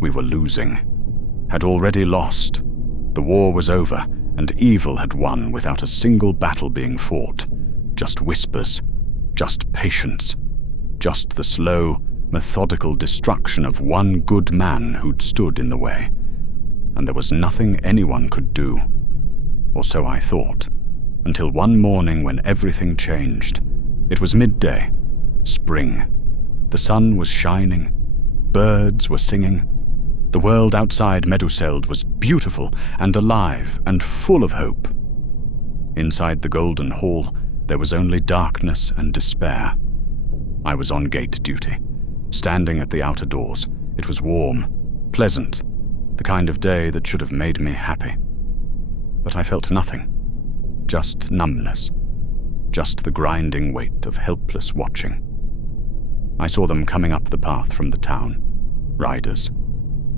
We were losing, had already lost. The war was over, and evil had won without a single battle being fought. Just whispers, just patience, just the slow, methodical destruction of one good man who'd stood in the way. And there was nothing anyone could do, or so I thought, until one morning when everything changed. It was midday, spring. The sun was shining, birds were singing. The world outside Meduseld was beautiful and alive and full of hope. Inside the Golden Hall, there was only darkness and despair. I was on gate duty, standing at the outer doors. It was warm, pleasant, the kind of day that should have made me happy. But I felt nothing, just numbness, just the grinding weight of helpless watching. I saw them coming up the path from the town, riders.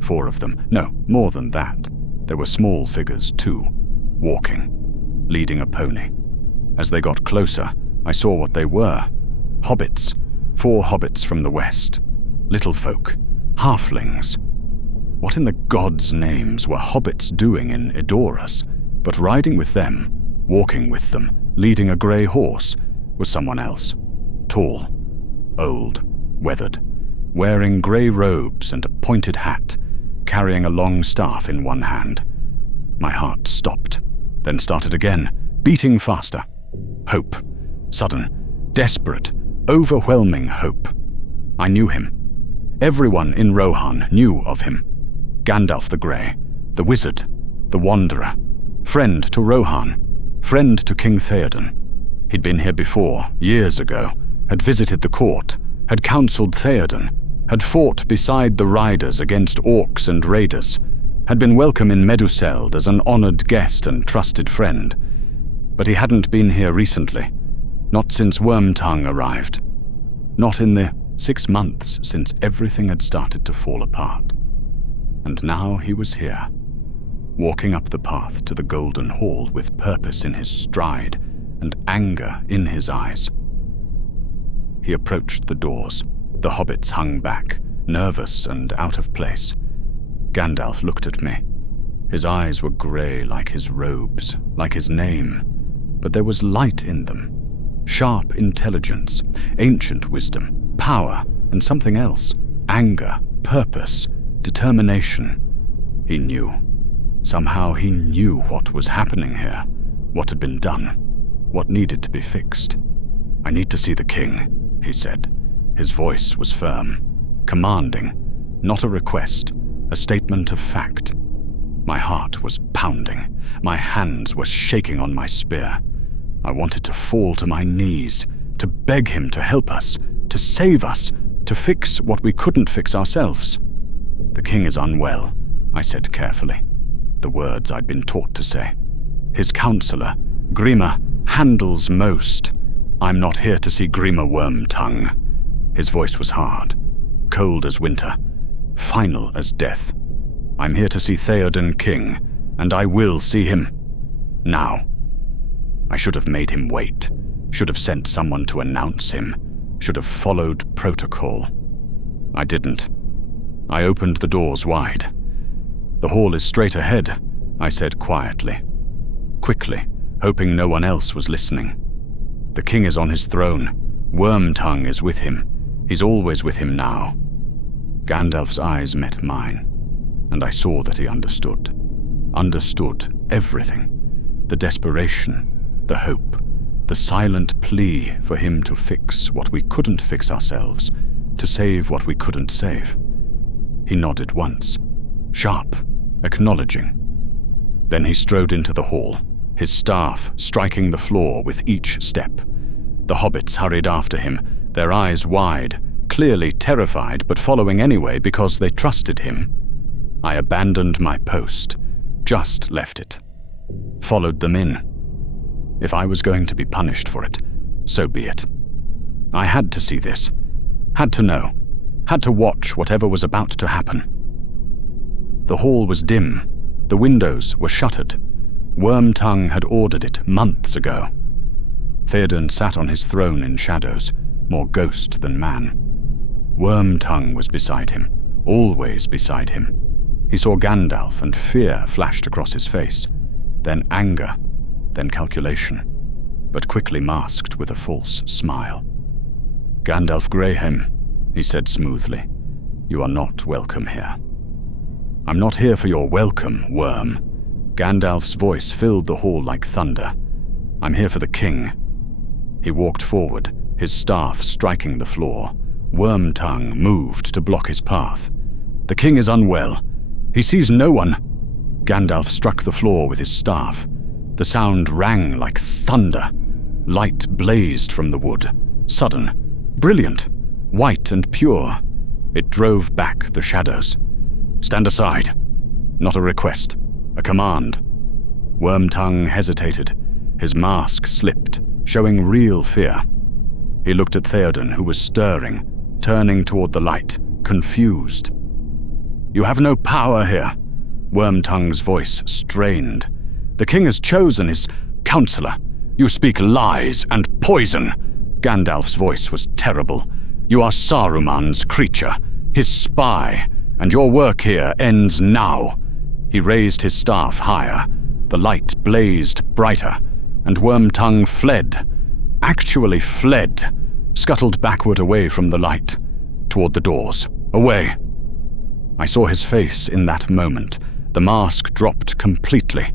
4 of them, no, more than that. There were small figures too, walking, leading a pony. As they got closer, I saw what they were. Hobbits, 4 hobbits from the west. Little folk, halflings. What in the gods' names were hobbits doing in Edoras? But riding with them, walking with them, leading a grey horse, was someone else. Tall, old, weathered, wearing grey robes and a pointed hat, carrying a long staff in one hand. My heart stopped, then started again, beating faster. Hope. Sudden, desperate, overwhelming hope. I knew him. Everyone in Rohan knew of him. Gandalf the Grey, the wizard, the wanderer, friend to Rohan, friend to King Théoden. He'd been here before, years ago, had visited the court, had counseled Théoden, had fought beside the riders against orcs and raiders, had been welcome in Meduseld as an honored guest and trusted friend. But he hadn't been here recently, not since Wormtongue arrived, not in the 6 months since everything had started to fall apart. And now he was here, walking up the path to the Golden Hall with purpose in his stride and anger in his eyes. He approached the doors. The hobbits hung back, nervous and out of place. Gandalf looked at me. His eyes were grey like his robes, like his name, but there was light in them. Sharp intelligence, ancient wisdom, power, and something else. Anger, purpose, determination. He knew. Somehow he knew what was happening here, what had been done, what needed to be fixed. "I need to see the king," he said. His voice was firm, commanding, not a request, a statement of fact. My heart was pounding. My hands were shaking on my spear. I wanted to fall to my knees, to beg him to help us, to save us, to fix what we couldn't fix ourselves. "The king is unwell," I said carefully, the words I'd been taught to say. "His counselor, Grima, handles most. I'm not here to see Grima Wormtongue." His voice was hard, cold as winter, final as death. "I'm here to see Théoden king, and I will see him. Now." I should have made him wait, should have sent someone to announce him, should have followed protocol. I didn't. I opened the doors wide. "The hall is straight ahead," I said quietly, quickly, hoping no one else was listening. "The king is on his throne. Wormtongue is with him. He's always with him now." Gandalf's eyes met mine, and I saw that he understood. Understood everything. The desperation, the hope, the silent plea for him to fix what we couldn't fix ourselves, to save what we couldn't save. He nodded once, sharp, acknowledging. Then he strode into the hall, his staff striking the floor with each step. The hobbits hurried after him, their eyes wide, clearly terrified but following anyway because they trusted him. I abandoned my post, just left it. Followed them in. If I was going to be punished for it, so be it. I had to see this, had to know, had to watch whatever was about to happen. The hall was dim, the windows were shuttered. Wormtongue had ordered it months ago. Théoden sat on his throne in shadows, more ghost than man. Wormtongue was beside him, always beside him. He saw Gandalf and fear flashed across his face, then anger, then calculation, but quickly masked with a false smile. "Gandalf Graham," he said smoothly, "you are not welcome here." "I'm not here for your welcome, worm." Gandalf's voice filled the hall like thunder. "I'm here for the king." He walked forward, his staff striking the floor. Wormtongue moved to block his path. "The king is unwell. He sees no one." Gandalf struck the floor with his staff. The sound rang like thunder. Light blazed from the wood, sudden, brilliant, white and pure. It drove back the shadows. "Stand aside." Not a request, a command. Wormtongue hesitated. His mask slipped, showing real fear. He looked at Théoden, who was stirring, turning toward the light, confused. "You have no power here." Wormtongue's voice strained. "The king has chosen his counselor. You speak lies and poison." Gandalf's voice was terrible. "You are Saruman's creature, his spy, and your work here ends now." He raised his staff higher. The light blazed brighter, and Wormtongue fled. Actually fled, scuttled backward away from the light, toward the doors, away. I saw his face in that moment. The mask dropped completely.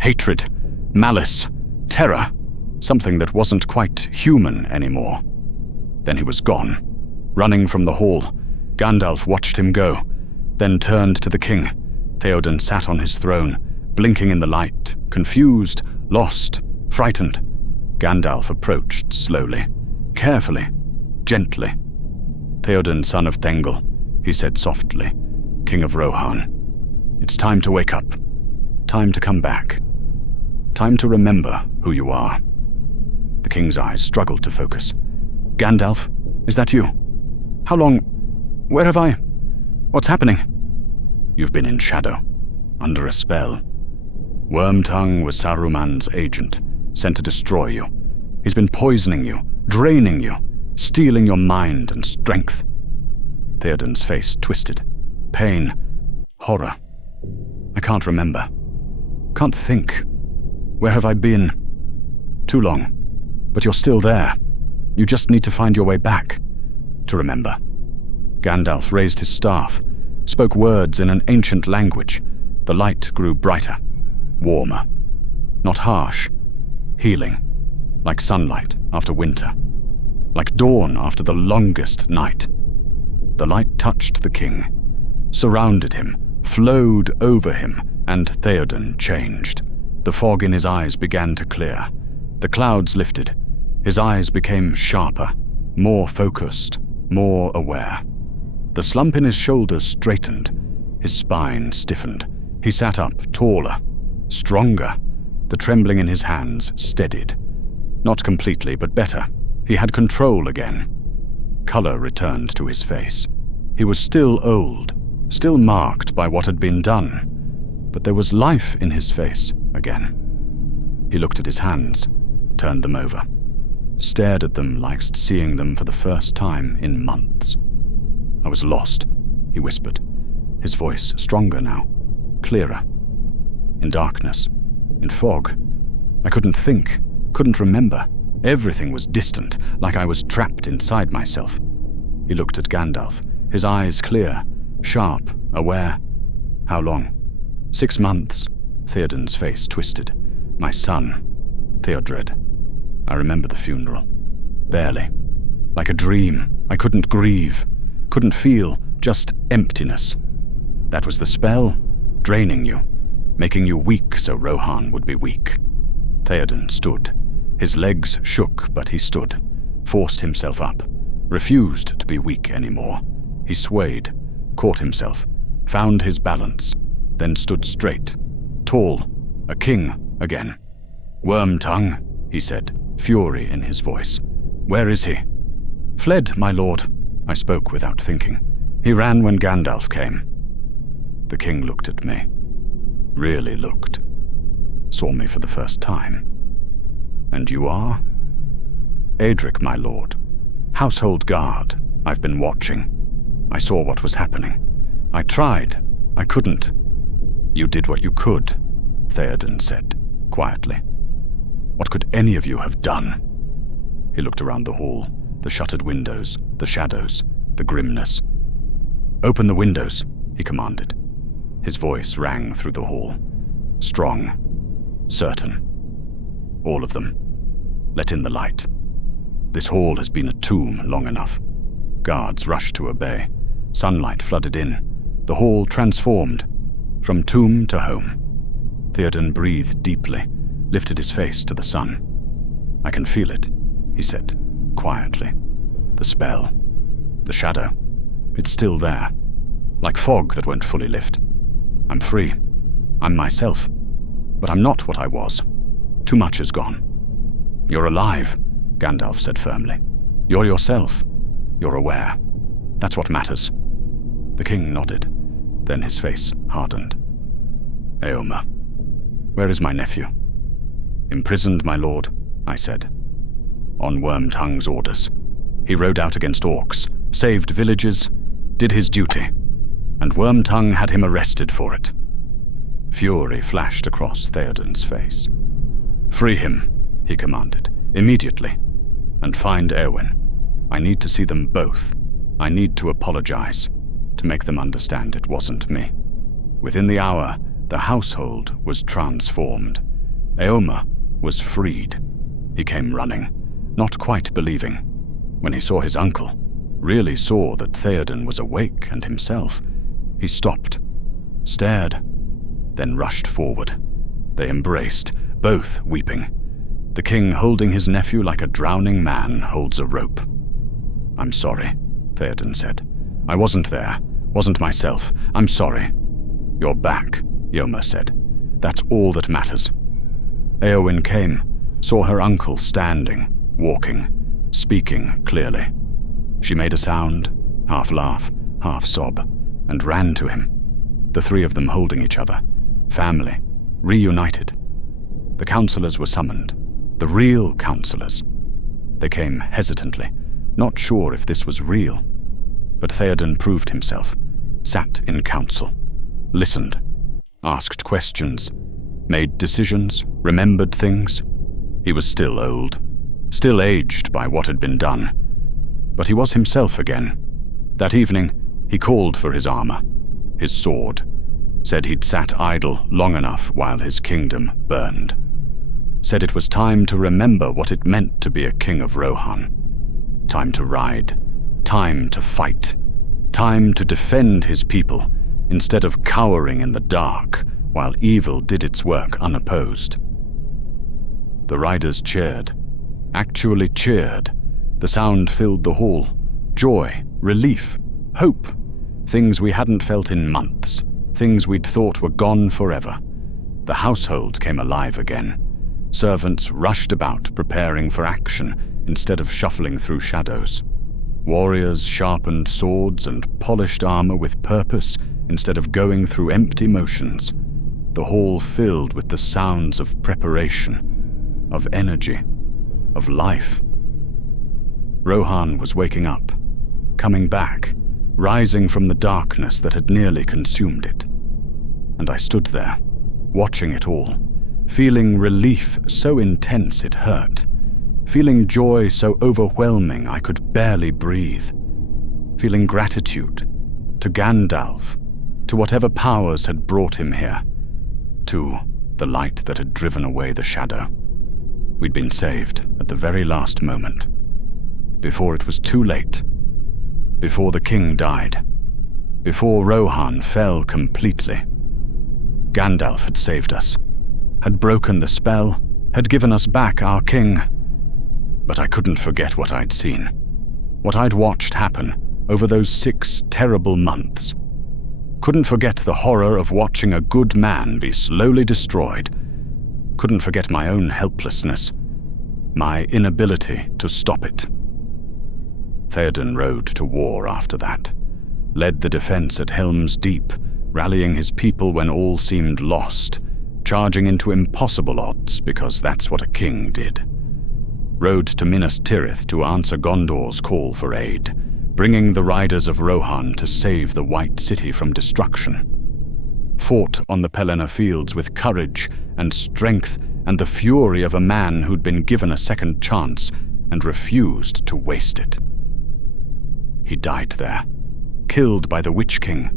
Hatred, malice, terror, something that wasn't quite human anymore. Then he was gone, running from the hall. Gandalf watched him go, then turned to the king. Théoden sat on his throne, blinking in the light, confused, lost, frightened. Gandalf approached slowly, carefully, gently. "Théoden, son of Thengel," he said softly, "King of Rohan. It's time to wake up. Time to come back. Time to remember who you are. The king's eyes struggled to focus. Gandalf, is that you? How long? Where have I? What's happening? You've been in shadow, under a spell. Wormtongue was Saruman's agent, sent to destroy you. He's been poisoning you, draining you, stealing your mind and strength. Théoden's face twisted. Pain. Horror. I can't remember. Can't think. Where have I been? Too long. But you're still there. You just need to find your way back. To remember. Gandalf raised his staff, spoke words in an ancient language. The light grew brighter, warmer. Not harsh. Healing. Like sunlight after winter. Like dawn after the longest night. The light touched the king, surrounded him, flowed over him, and Théoden changed. The fog in his eyes began to clear. The clouds lifted. His eyes became sharper, more focused, more aware. The slump in his shoulders straightened. His spine stiffened. He sat up, taller, stronger. The trembling in his hands steadied. Not completely, but better. He had control again. Color returned to his face. He was still old, still marked by what had been done, but there was life in his face again. He looked at his hands, turned them over, stared at them like seeing them for the first time in months. I was lost, he whispered, his voice stronger now, clearer. In darkness, in fog, I couldn't think, couldn't remember. Everything was distant, like I was trapped inside myself. He looked at Gandalf, his eyes clear, sharp, aware. How long? 6 months. Théoden's face twisted. My son, Théodred. I remember the funeral. Barely. Like a dream. I couldn't grieve, couldn't feel, just emptiness. That was the spell, draining you, making you weak so Rohan would be weak. Théoden stood. His legs shook, but he stood, forced himself up, refused to be weak anymore. He swayed, caught himself, found his balance, then stood straight, tall, a king again. Wormtongue, he said, fury in his voice. Where is he? Fled, my lord, I spoke without thinking. He ran when Gandalf came. The king looked at me, really looked, saw me for the first time. And you are? Éadric, my lord. Household guard. I've been watching. I saw what was happening. I tried. I couldn't. You did what you could, Théoden said, quietly. What could any of you have done? He looked around the hall, the shuttered windows, the shadows, the grimness. Open the windows, he commanded. His voice rang through the hall. Strong, certain. All of them. Let in the light. This hall has been a tomb long enough. Guards rushed to obey. Sunlight flooded in. The hall transformed. From tomb to home. Théoden breathed deeply, lifted his face to the sun. I can feel it, he said, quietly. The spell. The shadow. It's still there. Like fog that won't fully lift. I'm free. I'm myself. But I'm not what I was. Too much is gone. You're alive, Gandalf said firmly. You're yourself. You're aware. That's what matters. The king nodded. Then his face hardened. Éomer. Where is my nephew? Imprisoned, my lord, I said. On Wormtongue's orders. He rode out against orcs, saved villages, did his duty, and Wormtongue had him arrested for it. Fury flashed across Théoden's face. Free him, he commanded, immediately, and find Éowyn. I need to see them both. I need to apologize, to make them understand it wasn't me. Within the hour, the household was transformed. Éomer was freed. He came running, not quite believing. When he saw his uncle, really saw that Théoden was awake and himself, he stopped, stared, then rushed forward. They embraced, both weeping. The king holding his nephew like a drowning man holds a rope. I'm sorry, Théoden said. I wasn't there, wasn't myself. I'm sorry. You're back, Éomer said. That's all that matters. Éowyn came, saw her uncle standing, walking, speaking clearly. She made a sound, half laugh, half sob, and ran to him, the three of them holding each other, family, reunited. The counselors were summoned, the real counselors. They came hesitantly, not sure if this was real. But Théoden proved himself, sat in council, listened, asked questions, made decisions, remembered things. He was still old, still aged by what had been done. But he was himself again. That evening, he called for his armor, his sword, said he'd sat idle long enough while his kingdom burned. Said it was time to remember what it meant to be a king of Rohan. Time to ride, time to fight, time to defend his people instead of cowering in the dark while evil did its work unopposed. The riders cheered, actually cheered. The sound filled the hall. Joy, relief, hope, things we hadn't felt in months, things we'd thought were gone forever. The household came alive again. Servants rushed about preparing for action instead of shuffling through shadows. Warriors sharpened swords and polished armor with purpose instead of going through empty motions. The hall filled with the sounds of preparation, of energy, of life. Rohan was waking up, coming back, rising from the darkness that had nearly consumed it. And I stood there, watching it all, feeling relief so intense it hurt, feeling joy so overwhelming I could barely breathe, feeling gratitude to Gandalf, to whatever powers had brought him here, to the light that had driven away the shadow. We'd been saved at the very last moment, before it was too late, before the king died, before Rohan fell completely. Gandalf had saved us, had broken the spell, had given us back our king. But I couldn't forget what I'd seen, what I'd watched happen over those 6 terrible months. Couldn't forget the horror of watching a good man be slowly destroyed. Couldn't forget my own helplessness, my inability to stop it. Théoden rode to war after that, led the defense at Helm's Deep, rallying his people when all seemed lost, charging into impossible odds because that's what a king did. Rode to Minas Tirith to answer Gondor's call for aid, bringing the riders of Rohan to save the White City from destruction. Fought on the Pelennor fields with courage and strength and the fury of a man who'd been given a second chance and refused to waste it. He died there, killed by the Witch King,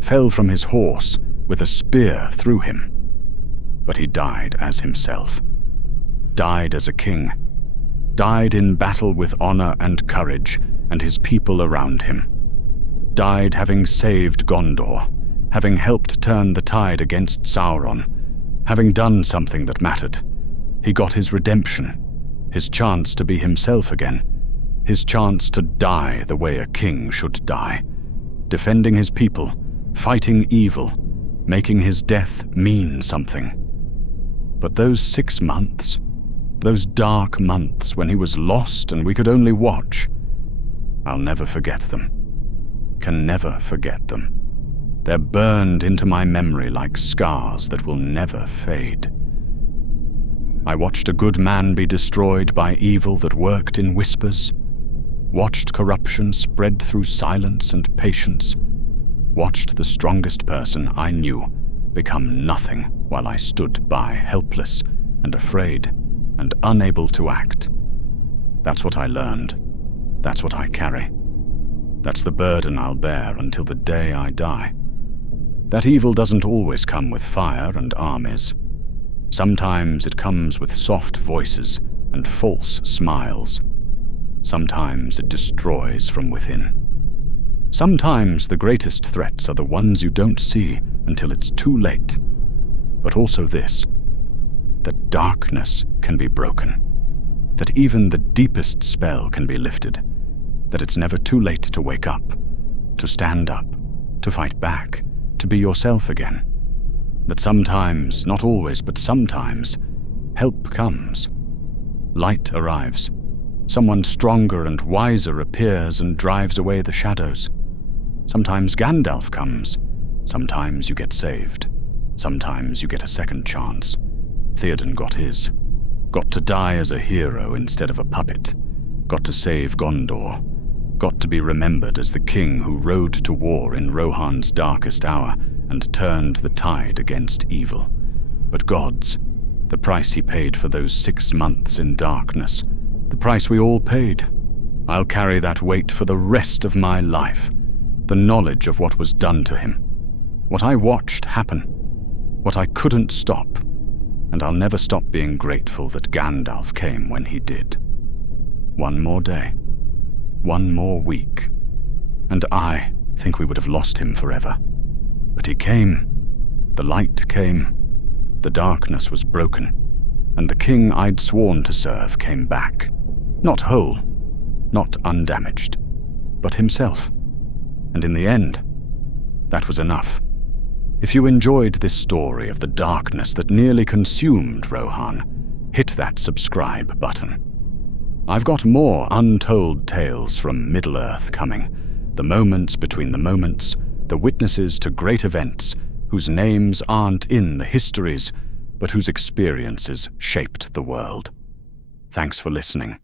fell from his horse with a spear through him. But he died as himself, died as a king, died in battle with honor and courage and his people around him, died having saved Gondor, having helped turn the tide against Sauron, having done something that mattered. He got his redemption, his chance to be himself again, his chance to die the way a king should die, defending his people, fighting evil, making his death mean something. But those 6 months, those dark months when he was lost and we could only watch, I'll never forget them. Can never forget them. They're burned into my memory like scars that will never fade. I watched a good man be destroyed by evil that worked in whispers, watched corruption spread through silence and patience, watched the strongest person I knew become nothing while I stood by, helpless and afraid and unable to act. That's what I learned. That's what I carry. That's the burden I'll bear until the day I die. That evil doesn't always come with fire and armies. Sometimes it comes with soft voices and false smiles. Sometimes it destroys from within. Sometimes the greatest threats are the ones you don't see until it's too late. But also this, that darkness can be broken, that even the deepest spell can be lifted, that it's never too late to wake up, to stand up, to fight back, to be yourself again, that sometimes, not always, but sometimes, help comes, light arrives. Someone stronger and wiser appears and drives away the shadows. Sometimes Gandalf comes. Sometimes you get saved. Sometimes you get a second chance. Théoden got his. Got to die as a hero instead of a puppet. Got to save Gondor. Got to be remembered as the king who rode to war in Rohan's darkest hour and turned the tide against evil. But gods, the price he paid for those 6 months in darkness, the price we all paid. I'll carry that weight for the rest of my life. The knowledge of what was done to him. What I watched happen. What I couldn't stop. And I'll never stop being grateful that Gandalf came when he did. One more day. One more week. And I think we would have lost him forever. But he came. The light came. The darkness was broken. And the king I'd sworn to serve came back. Not whole. Not undamaged. But himself. And in the end, that was enough. If you enjoyed this story of the darkness that nearly consumed Rohan, hit that subscribe button. I've got more untold tales from Middle-earth coming. The moments between the moments, the witnesses to great events, whose names aren't in the histories, but whose experiences shaped the world. Thanks for listening.